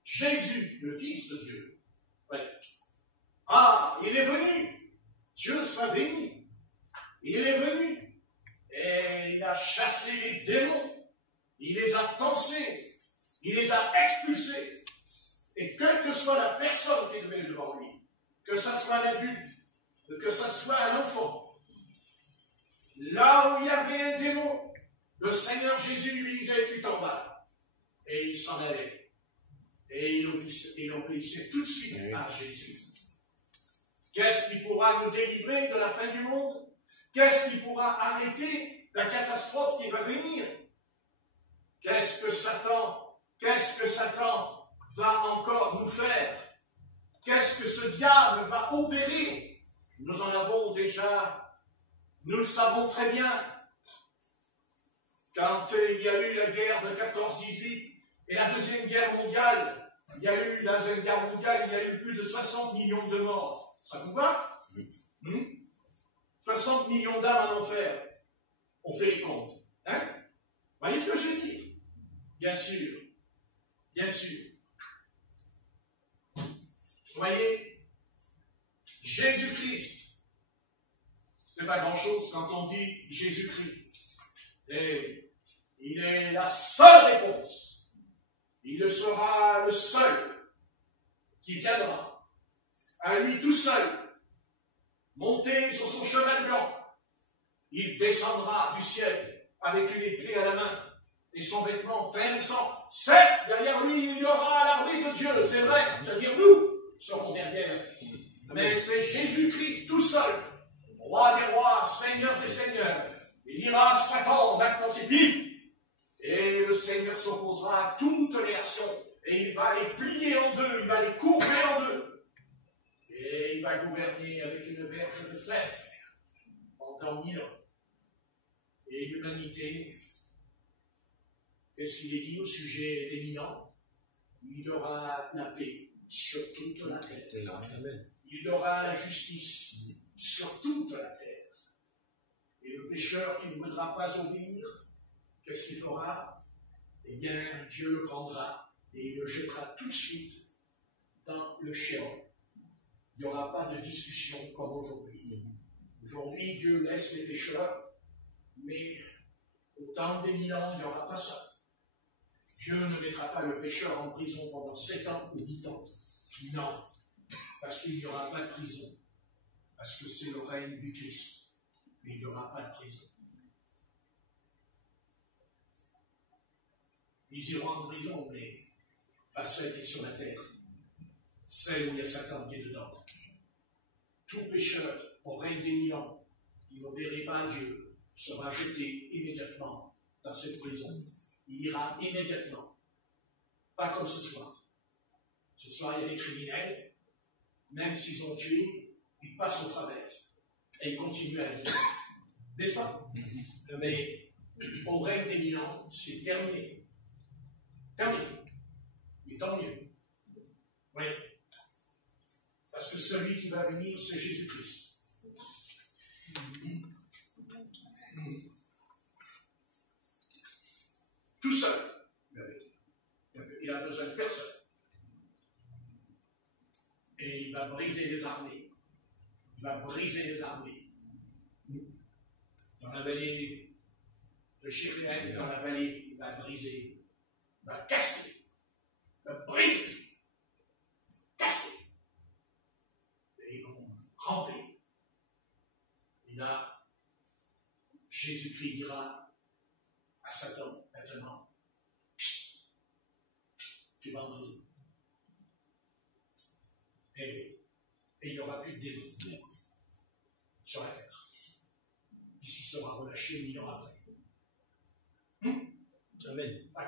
Jésus, le Fils de Dieu. Ouais. Ah, il est venu. Dieu soit béni. Il est venu. Et il a chassé les démons. Il les a tensés. Il les a expulsés. Et quelle que soit la personne qui est venue devant lui, que ce soit un adulte, que ce soit un enfant, là où il y avait un démon, le Seigneur Jésus lui disait, tu t'en vas. Et il s'en allait. Et il obéissait tout de suite à Jésus. Qu'est-ce qui pourra nous délivrer de la fin du monde? Qu'est-ce qui pourra arrêter la catastrophe qui va venir? Qu'est-ce que Satan va encore nous faire? Qu'est-ce que ce diable va opérer? Nous en avons déjà, nous le savons très bien. Quand il y a eu la guerre de 14-18 et la Deuxième Guerre mondiale, il y a eu plus de 60 millions de morts. Ça vous va? 60 millions d'âmes en enfer. On fait les comptes. Hein? Vous voyez ce que je veux dire? Bien sûr. Bien sûr. Vous voyez, Jésus-Christ, c'est pas grand-chose quand on dit Jésus-Christ. Et il est la seule réponse. Il sera le seul qui viendra, à lui tout seul, monté sur son cheval blanc. Il descendra du ciel avec une épée à la main et son vêtement teint de sang. Certes, derrière lui, il y aura l'armée de Dieu, c'est vrai, c'est-à-dire nous serons derrière. Mais c'est Jésus-Christ tout seul, roi des rois, seigneur des seigneurs. Il ira Satan, maintenant c'est fini. Et le Seigneur s'opposera à toutes les nations. Et il va les plier en deux, il va les couper en deux. Et il va gouverner avec une verge de fer pendant 1000 ans. Et l'humanité, qu'est-ce qu'il est dit au sujet des 1000 ans? Il y aura la paix sur toute la terre. Il y aura la justice sur toute la terre. Et le pécheur qui ne voudra pas obéir, qu'est-ce qu'il fera? Eh bien, Dieu le prendra et il le jettera tout de suite dans le Sheol. Il n'y aura pas de discussion comme aujourd'hui. Aujourd'hui, Dieu laisse les pécheurs, mais Au temps des 1000 ans, il n'y aura pas ça. Dieu ne mettra pas le pécheur en prison pendant 7 ans ou 8 ans. Non, parce qu'il n'y aura pas de prison. Parce que c'est le règne du Christ. Mais il n'y aura pas de prison. Ils iront en prison, mais pas celle qui est sur la terre. Celle où il y a Satan qui est dedans. Tout pécheur au règne des 1000 ans, qui n'obéirait pas à Dieu, sera jeté immédiatement dans cette prison. Il ira immédiatement. Pas comme ce soir. Ce soir, il y a des criminels, même s'ils ont tué, ils passent au travers. Et ils continuent à vivre. N'est-ce pas? Mais au règne des 1000 ans, c'est terminé. Terminé. Mais tant mieux. Oui. Parce que celui qui va venir, c'est Jésus-Christ. Tout seul. Il a besoin de personne. Et il va briser les armées. Il va briser les armées. Dans la vallée de Chirien, dans la vallée, il va briser, il va casser, il va briser, casser. Et ils vont ramper. Et là, Jésus-Christ dira à Satan, maintenant, tu vas en prison. Et il n'y aura plus de démons sur la terre. Puisqu'il sera relâché 1000 ans après. Amen. Ouais.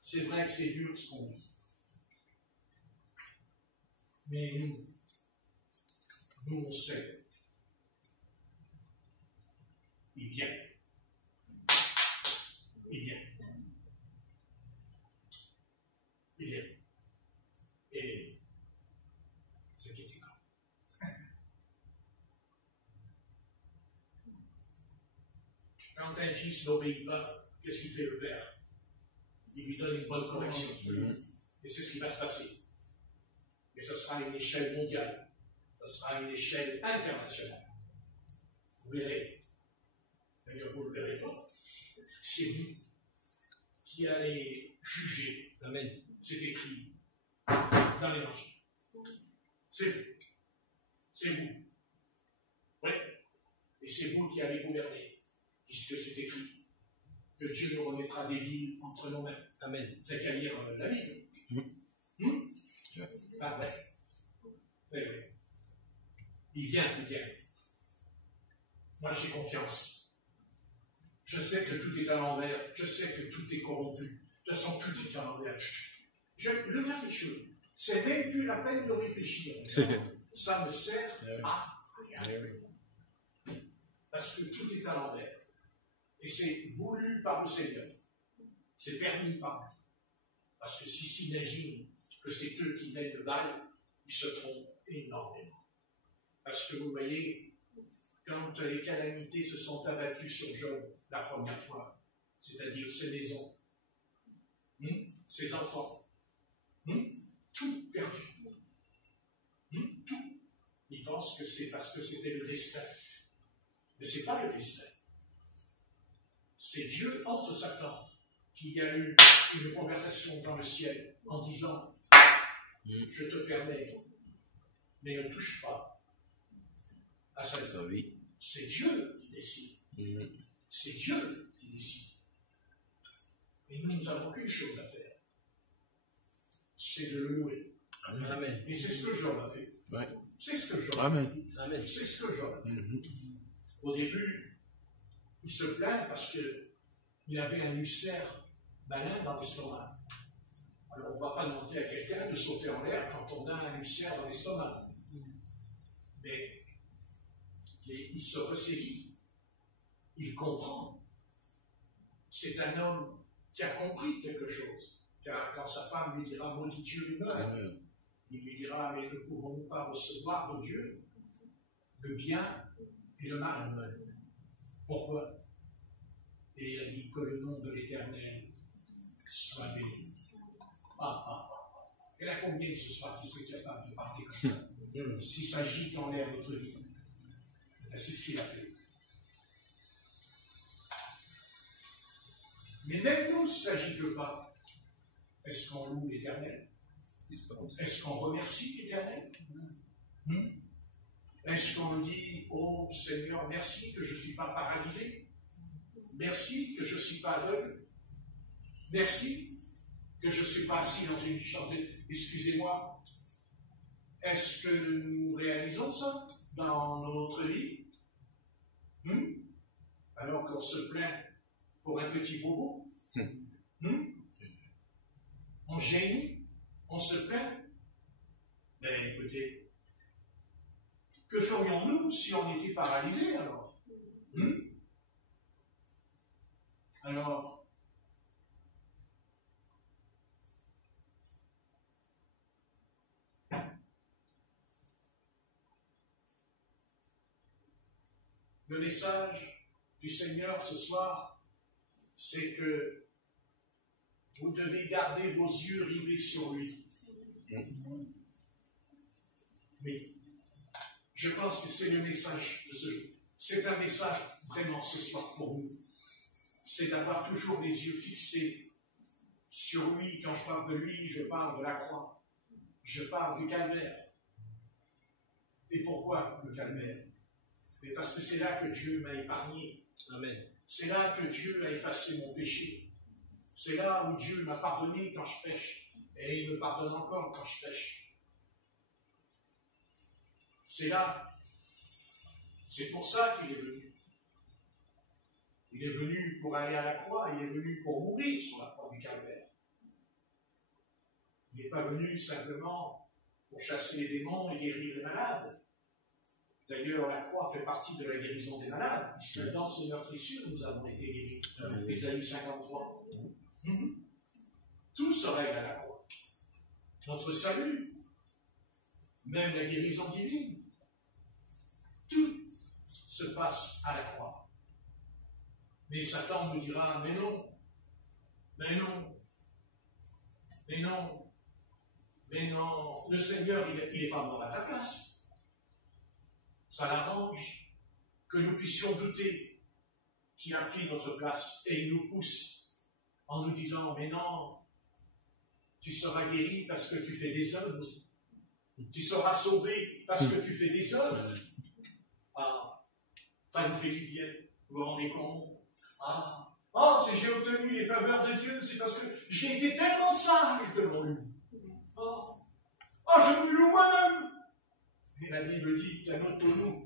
C'est vrai que c'est dur ce qu'on vit. Mais nous on sait. Il vient. Il vient. Il vient. Et ne vous inquiétez pas. Quand un fils n'obéit pas, qu'est-ce qu'il fait le père? Il lui donne une bonne correction. Et c'est ce qui va se passer. Mais ce sera à une échelle mondiale. Ce sera à une échelle internationale. Vous verrez. D'ailleurs, vous ne le verrez pas. C'est vous qui allez juger. Amen. C'est écrit dans l'Évangile. C'est vous. C'est vous. Oui. Et c'est vous qui allez gouverner. Puisque c'est écrit que Dieu nous remettra des villes entre nos mains. Amen. C'est qu'à lire la Bible. Ah ouais. Oui, oui. Il vient, il vient. Moi, j'ai confiance. Je sais que tout est à l'envers. Je sais que tout est corrompu. De toute façon, tout est à l'envers. Le dernier chose, c'est même plus la peine de réfléchir. Ça me sert à rien. Parce que tout est à l'envers. Et c'est voulu par le Seigneur. C'est permis par lui. Parce que s'ils s'imaginent que c'est eux qui mènent le bal, ils se trompent énormément. Parce que vous voyez, quand les calamités se sont abattues sur Job la première fois, c'est-à-dire ses maisons, ses enfants, tout perdu. Tout. Ils pensent que c'est parce que c'était le destin. Mais ce n'est pas le destin. C'est Dieu entre Satan qui a eu une conversation dans le ciel en disant je te permets, mais ne touche pas à sa vie. C'est Dieu qui décide. C'est Dieu qui décide. Et nous n'avons qu'une chose à faire. C'est de le louer. Amen. Et c'est ce que Job a fait. Ouais. C'est ce que Job a fait. Amen. C'est ce que Job a fait. Au début, il se plaint parce qu'il avait un ulcère malin dans l'estomac. Alors on ne va pas demander à quelqu'un de sauter en l'air quand on a un ulcère dans l'estomac. Mais il se ressaisit. Il comprend. C'est un homme qui a compris quelque chose. Car quand sa femme lui dira « Maudit Dieu lui meurt », il lui dira « Mais ne pouvons-nous pas recevoir de Dieu le bien et le mal ?» Pourquoi? Et il a dit que le nom de l'Éternel soit béni. Il y en a combien ce soir qui seraient capables de parler comme ça? S'il s'agit dans l'air notre vie, c'est ce qu'il a fait. Mais même nous, s'il ne s'agit pas, est-ce qu'on loue l'Éternel? Est-ce qu'on remercie l'Éternel? Est-ce qu'on dit, oh Seigneur, merci que je ne suis pas paralysé? Merci que je ne suis pas aveugle? Merci que je ne suis pas assis dans une chambre? Excusez-moi. Est-ce que nous réalisons ça dans notre vie? Alors qu'on se plaint pour un petit bobo? On gémit? On se plaint? Ben écoutez, que ferions-nous si on était paralysés alors? Alors, le message du Seigneur ce soir, c'est que vous devez garder vos yeux rivés sur lui. Mais je pense que c'est le message de c'est un message vraiment ce soir pour nous. C'est d'avoir toujours les yeux fixés sur lui. Quand je parle de lui, je parle de la croix. Je parle du calvaire. Et pourquoi le calvaire? Mais parce que c'est là que Dieu m'a épargné. Amen. C'est là que Dieu a effacé mon péché. C'est là où Dieu m'a pardonné quand je pêche. Et il me pardonne encore quand je pêche. C'est là. C'est pour ça qu'il est venu. Il est venu pour aller à la croix. Il est venu pour mourir sur la croix du calvaire. Il n'est pas venu simplement pour chasser les démons et guérir les malades. D'ailleurs, la croix fait partie de la guérison des malades, puisque dans ces meurtrissures, nous avons été guéris. Ésaïe 53. Tout se règle à la croix. Notre salut, même la guérison divine, tout se passe à la croix. Mais Satan nous dira, mais non, mais non, mais non, mais non, le Seigneur, il n'est pas mort à ta place. Ça l'arrange que nous puissions douter qu'il a pris notre place et il nous pousse en nous disant, mais non, tu seras guéri parce que tu fais des œuvres. Tu seras sauvé parce que tu fais des œuvres. Ah, ça nous fait du bien. Vous vous rendez compte? Si j'ai obtenu les faveurs de Dieu, c'est parce que j'ai été tellement sage devant lui. Je me loue moi-même. Et la Bible dit qu'il y a notre tonneau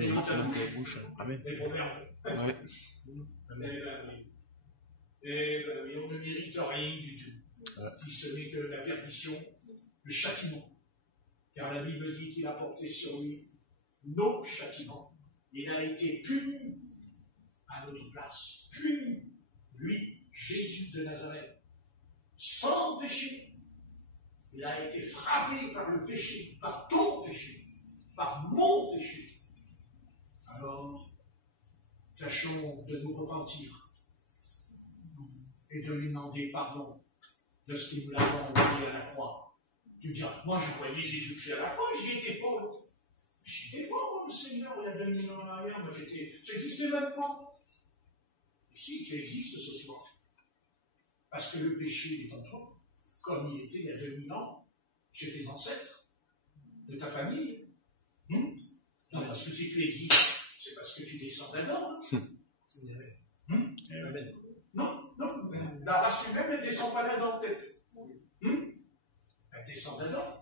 et notre bouche. Amen. Les proverbes. Ouais. Eh ben oui, on ne mérite rien du tout. Ouais. Si ce n'est que la perdition, le châtiment. Car la Bible dit qu'il a porté sur lui nos châtiments. Il a été puni à notre place. Puni. Lui, Jésus de Nazareth. Sans péché. Il a été frappé par le péché, par ton péché, par mon péché. Alors, tâchons de nous repentir et de lui demander pardon de ce que nous l'avons envoyé à la croix. Tu dis, moi je voyais Jésus-Christ à la croix, j'y étais pauvre. J'étais pauvre, le Seigneur, il y a 2000 ans en arrière, moi j'existais même pas. Et si tu existes ce soir, parce que le péché est en toi, comme il était il y a 2000 ans, chez tes ancêtres, de ta famille. Non, parce que si tu existes, c'est parce que tu descends d'Adam. Amen. Non, la race humaine ne descend pas d'Adam, peut-être. Elle descend d'Adam.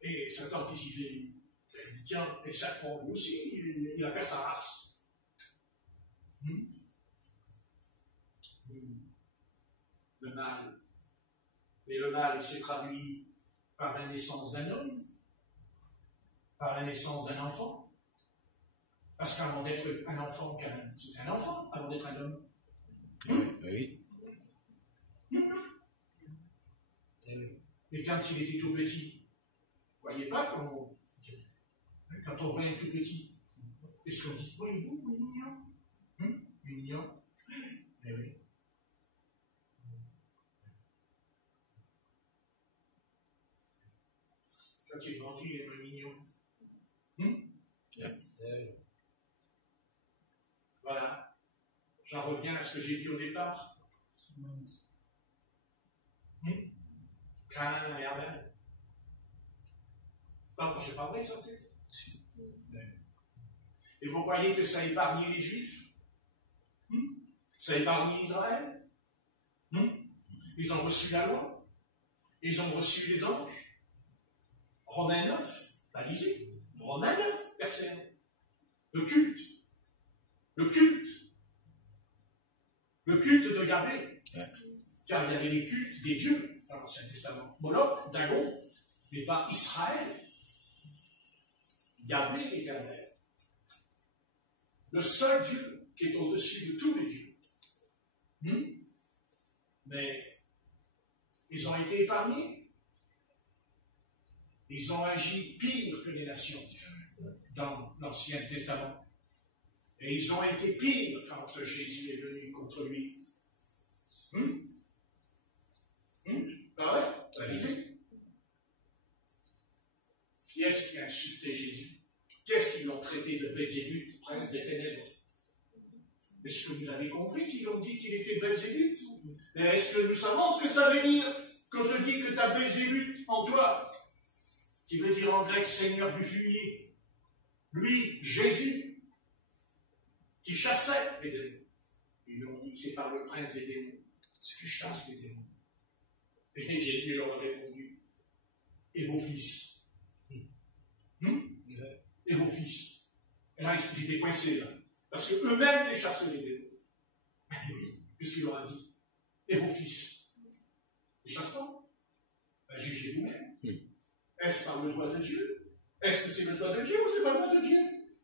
Et Satan qui s'y dit, tiens, et Satan lui aussi, il a fait sa race. Le mal. Et le mal s'est traduit par la naissance d'un homme, par la naissance d'un enfant. Parce qu'avant d'être un enfant, c'est un enfant, avant d'être un homme. Oui. Et quand il était tout petit, vous ne voyez pas quand on voit un tout petit, qu'est-ce qu'on dit? Voyez-vous, il est mignon. Il est mignon. Eh oui. Quand il grandit, il est très mignon. Voilà. J'en reviens à ce que j'ai dit au départ. Caïn et Abel. Non, c'est pas vrai, ça, peut-être. Et vous croyez que ça a épargné les Juifs? Ça a épargné Israël? Ils ont reçu la loi. Ils ont reçu les anges. Romains 9, lisez. Romains 9, verset 1. Le culte. Le culte. Le culte de Yahvé. Car il y avait les cultes des dieux dans l'Ancien Testament. Moloch, Dagon, mais pas Israël. Yahvé l'Éternel. Le seul Dieu qui est au-dessus de tous les dieux. Mais ils ont été épargnés. Ils ont agi pire que les nations dans l'Ancien Testament. Et ils ont été pires quand Jésus est venu contre lui. Ah ouais, lisez. Qui est-ce qui a insulté Jésus? Qui est-ce qui l'ont traité de Belzébuth, prince des ténèbres? Est-ce que vous avez compris qu'ils ont dit qu'il était Belzébuth? Est-ce que nous savons ce que ça veut dire quand je dis que tu as Belzébuth en toi? Qui veut dire en grec Seigneur du fumier. Lui, Jésus, qui chassait les démons. Ils lui ont dit, c'est par le prince des démons qui chasse les démons. Et Jésus leur a répondu, et vos fils? Et vos fils? Et là, ils étaient coincés là. Parce qu'eux-mêmes les chassaient les démons. Oui, puisqu'il leur a dit, et vos fils? Ils ne chassent pas? Jugez vous-même. Est-ce par le doigt de Dieu? Est-ce que c'est le doigt de Dieu ou c'est pas le doigt de Dieu?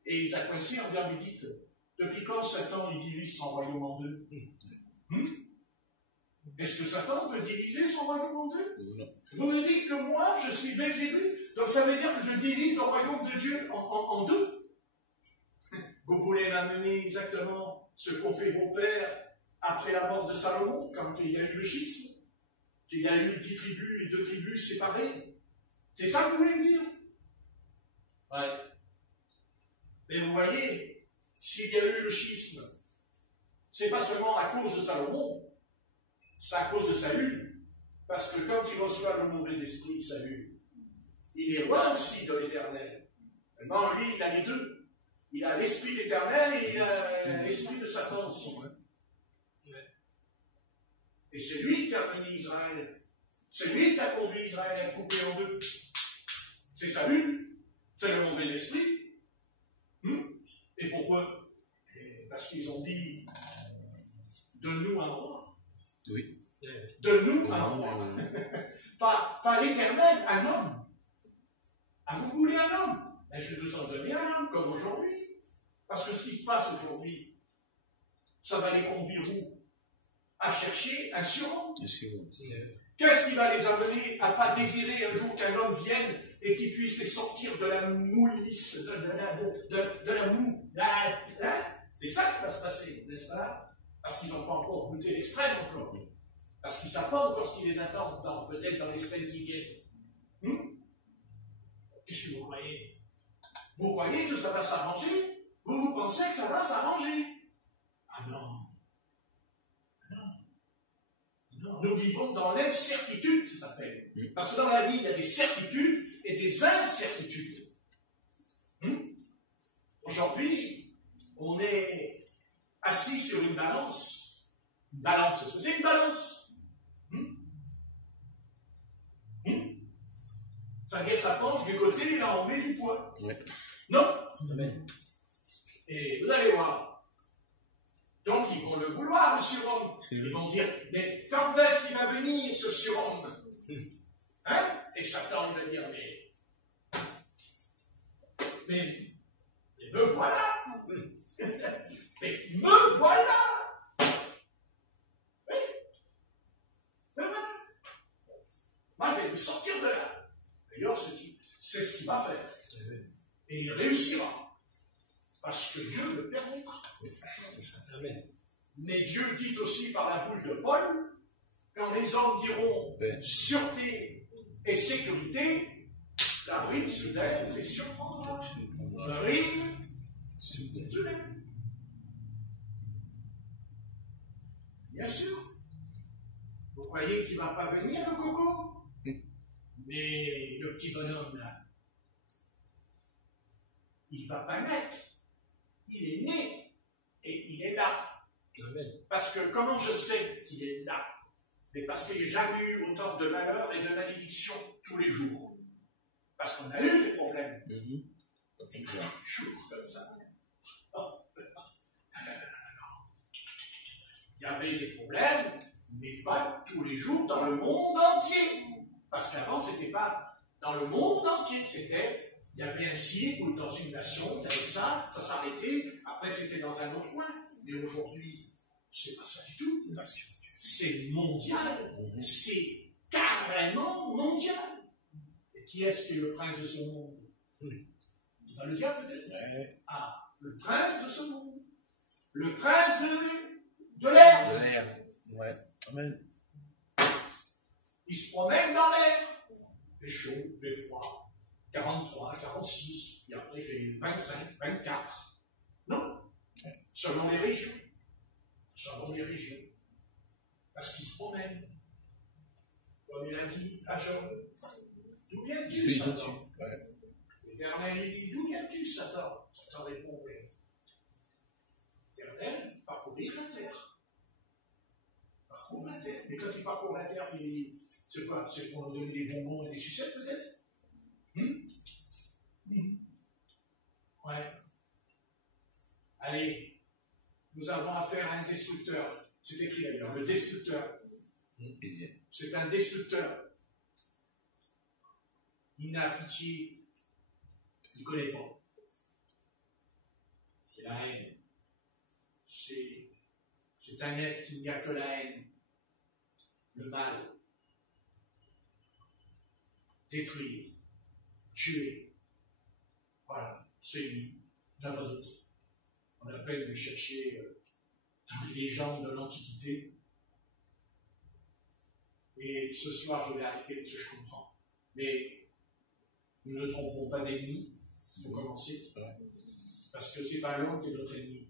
Et il a coincé en disant, mais dites, depuis quand Satan il divise son royaume en deux? Est-ce que Satan peut diviser son royaume en deux? Vous me dites que moi, je suis Belzébuth, donc ça veut dire que je divise le royaume de Dieu en deux? Vous voulez m'amener exactement ce qu'ont fait vos pères après la mort de Salomon, quand il y a eu le schisme, qu'il y a eu 10 tribus, les 2 tribus séparées? C'est ça que vous voulez me dire? Ouais. Mais vous voyez, s'il y a eu le schisme, c'est pas seulement à cause de Salomon, c'est à cause de Saül. Parce que quand il reçoit le mauvais esprit, Saül, il est loin aussi de l'Éternel. Seulement, lui, il a les deux. Il a l'esprit de l'Éternel et il a l'esprit de Satan aussi. Et c'est lui qui a mené Israël. C'est lui qui a conduit Israël à couper en deux. C'est Saül. C'est le mauvais esprit. Et pourquoi? Parce qu'ils ont dit, donne-nous un roi. Oui. Donne-nous un roi. Pas l'Éternel, un homme. Ah, vous voulez un homme? Ben, je vais vous en donner un homme, comme aujourd'hui. Parce que ce qui se passe aujourd'hui, ça va les conduire où? À chercher un surhomme. Qu'est-ce qui va les amener à ne pas désirer un jour qu'un homme vienne et qu'il puisse les sortir de la mouillisse, de la moue? C'est ça qui va se passer, n'est-ce pas? Parce qu'ils n'ont pas encore goûté l'extrême encore. Parce qu'ils ne savent pas encore ce qui les attend, peut-être dans les semaines qui viennent. Qu'est-ce que vous croyez? Vous croyez que ça va s'arranger? Vous pensez que ça va s'arranger? Ah non. Non. Nous vivons dans l'incertitude, ça s'appelle. Parce que dans la vie, il y a des certitudes et des incertitudes. Aujourd'hui, on est assis sur une balance. Une balance, est-ce que c'est une balance? C'est-à-dire, ça penche du côté, là, on met du poids. Ouais. Non? Amen. Et vous allez voir. Donc, ils vont le vouloir, le surhomme. Ils vont dire, mais quand est-ce qu'il va venir, ce surhomme? Et Satan, il va dire, mais me voilà! Mais me voilà! Oui. Me voilà! Moi, je vais me sortir de là. D'ailleurs, c'est ce qu'il va faire. Et il réussira. Parce que Dieu le permettra. Amen. Mais Dieu dit aussi par la bouche de Paul, quand les hommes diront sûreté et sécurité, La ruine soudaine les surprendra. La ruine soudaine. Bien sûr. Vous croyez qu'il ne va pas venir, le coco? Mais le petit bonhomme, là, il ne va pas naître. Il est né et il est là. Amen. Parce que comment je sais qu'il est là? Mais parce qu'il n'y a jamais eu autant de malheur et de malédiction tous les jours. Parce qu'on a eu des problèmes. Et toujours comme ça. Oh. Il y avait des problèmes, mais pas tous les jours dans le monde entier. Parce qu'avant, ce n'était pas dans le monde entier. C'était, il y avait un siècle ou dans une nation, il y avait ça s'arrêtait. Après, c'était dans un autre coin. Mais aujourd'hui, c'est pas ça du tout. C'est mondial. C'est carrément mondial. Et qui est-ce qui est le prince de ce monde? Tu vas le dire peut-être? Ah, le prince de ce monde. Le prince de l'air. De l'air. Ouais. Amen. Il se promène dans l'air. Il fait chaud, il fait froid. 43, 46, et après il fait 25, 24. Non. Selon les régions. Selon les régions. Parce qu'il se promène. Comme il a dit à Job. D'où viens-tu, Satan? L'Éternel, il dit, d'où viens-tu, Satan? Satan répond, l'Éternel parcourir la terre. Parcourt la terre. Mais quand il parcourt la terre, c'est quoi? C'est pour nous donner des bonbons et des sucettes, peut-être? Ouais. Allez, nous avons affaire à un destructeur. C'est écrit d'ailleurs, le destructeur. C'est un destructeur. Il n'a pitié. Il ne connaît pas. C'est la haine. C'est un être qui n'y a que la haine. Le mal. Détruire. Tuer. Voilà. C'est lui. Il n'y en a pas d'autre. On a peine de chercher dans les légendes de l'Antiquité. Et ce soir, je vais arrêter parce que je comprends. Mais nous ne trompons pas d'ennemis, pour commencer. Parce que c'est pas l'homme qui est notre ennemi.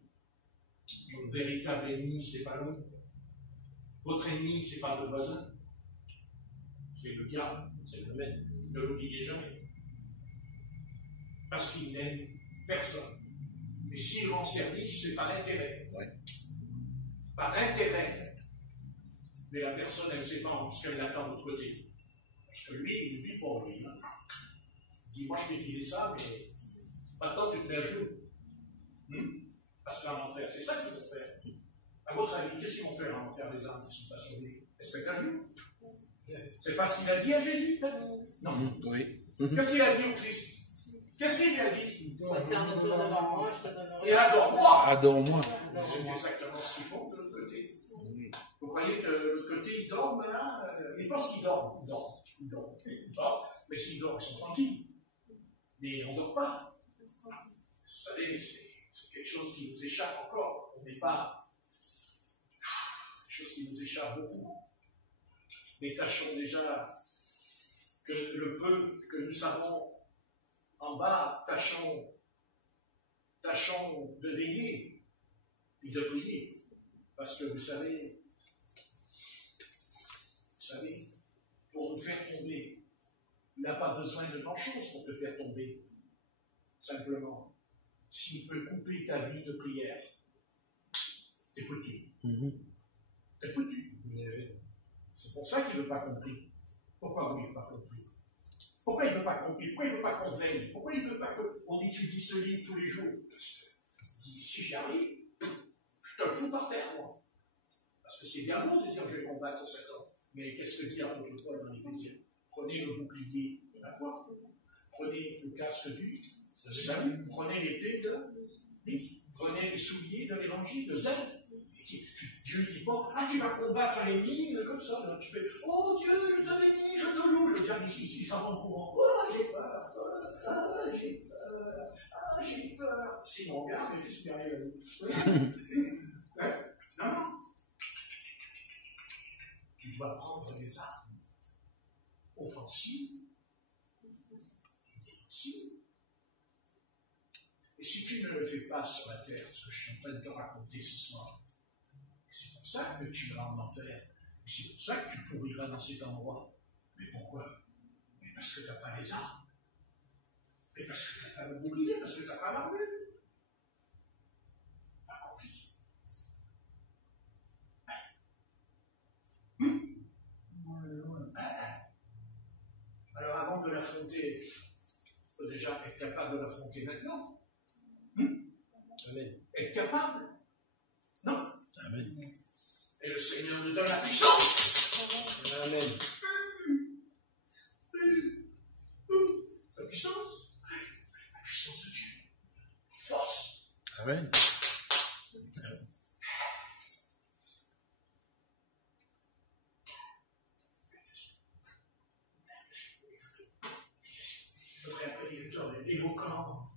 Notre véritable ennemi, c'est pas l'homme. Votre ennemi, c'est pas le voisin. C'est le diable. C'est le même. Ne l'oubliez jamais. Parce qu'il n'aime personne. Et s'il rend service, c'est par intérêt. Par intérêt. Mais la personne, elle ne sait pas ce qu'elle attend de l'autre côté. Parce que lui, il ne vit pas lui. Il dit, moi je t'ai filé ça, mais maintenant tu te mets à genoux. Parce qu'en enfer, c'est ça qu'ils vont faire. À votre avis, qu'est-ce qu'ils vont faire en enfer, les âmes qui ne sont pas sauvées? Elles se mettent à genoux. C'est pas ce qu'il a dit à Jésus, peut-être? Non. Oui. Qu'est-ce qu'il a dit au Christ? Qu'est-ce qu'il lui a dit? Et adore-moi. Adore-moi. C'est exactement ce qu'ils font de l'autre côté. Vous croyez que de l'autre côté, ils dorment là? Ils pensent qu'ils dorment. Ils dorment. Mais s'ils dorment, ils sont tranquilles. Mais on ne dort pas. Vous savez, c'est quelque chose qui nous échappe encore. On n'est pas. Quelque chose qui nous échappe beaucoup. Mais tâchons déjà que le peu que nous savons en bas, tâchons de veiller et de prier. Parce que vous savez, pour nous faire tomber, il n'a pas besoin de grand-chose pour te faire tomber. Simplement, s'il peut couper ta vie de prière, t'es foutu. T'es foutu. C'est pour ça qu'il ne veut pas compris. Pourquoi vous ne pas compris? Pourquoi il ne veut pas compris? Pourquoi il ne veut pas qu'on veille? Pourquoi il ne veut pas qu'on étudie ce livre tous les jours? Parce que si j'y arrive, je te le fous par terre, moi. Parce que c'est bien beau de dire je vais combattre Satan. Mais qu'est-ce que dit l'apôtre Paul dans l'Éphésiens? Prenez le bouclier de la foi. Prenez le casque du salut. Prenez l'épée prenez les souliers de l'évangile, de zèle. Dieu ne dit pas, tu vas combattre l'ennemi comme ça. Là, tu fais, oh Dieu, je te bénis, je te loue. Le diable ici, il s'en va en courant. Oh, j'ai peur. J'ai peur. Sinon, regarde, mais qu'est-ce qui arrive à nous? Non. Tu dois prendre des armes offensives fais pas sur la terre ce que je suis en train de te raconter ce soir. C'est pour ça que tu iras en enfer. C'est pour ça que tu pourriras dans cet endroit. Mais pourquoi? Mais parce que tu n'as pas les armes. Mais parce que tu n'as pas le bouclier, parce que tu n'as pas l'armure. Pas compliqué. Alors avant de l'affronter, il faut déjà être capable de l'affronter maintenant. Amen. Être capable? Non. Amen. Et le Seigneur nous donne la puissance. Amen. La puissance? La puissance de Dieu. La force. Amen. Éloquent,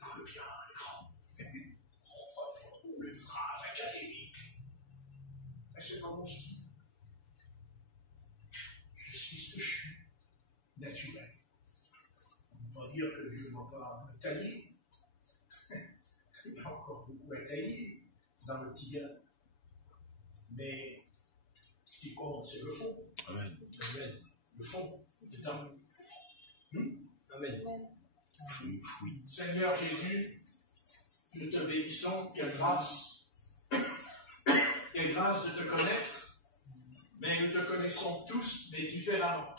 parle bien, l'écran, les phrases académiques. Mais c'est pas mon style. Je suis ce que je suis, naturel. On ne peut pas dire que Dieu m'a pas taillé. Il y a encore beaucoup à tailler dans le petit gars. Mais ce qui compte, c'est le fond. Amen. Amen. Le fond, dedans. Amen. Oui. Seigneur Jésus, nous te bénissons, quelle grâce de te connaître, mais nous te connaissons tous, mais différemment.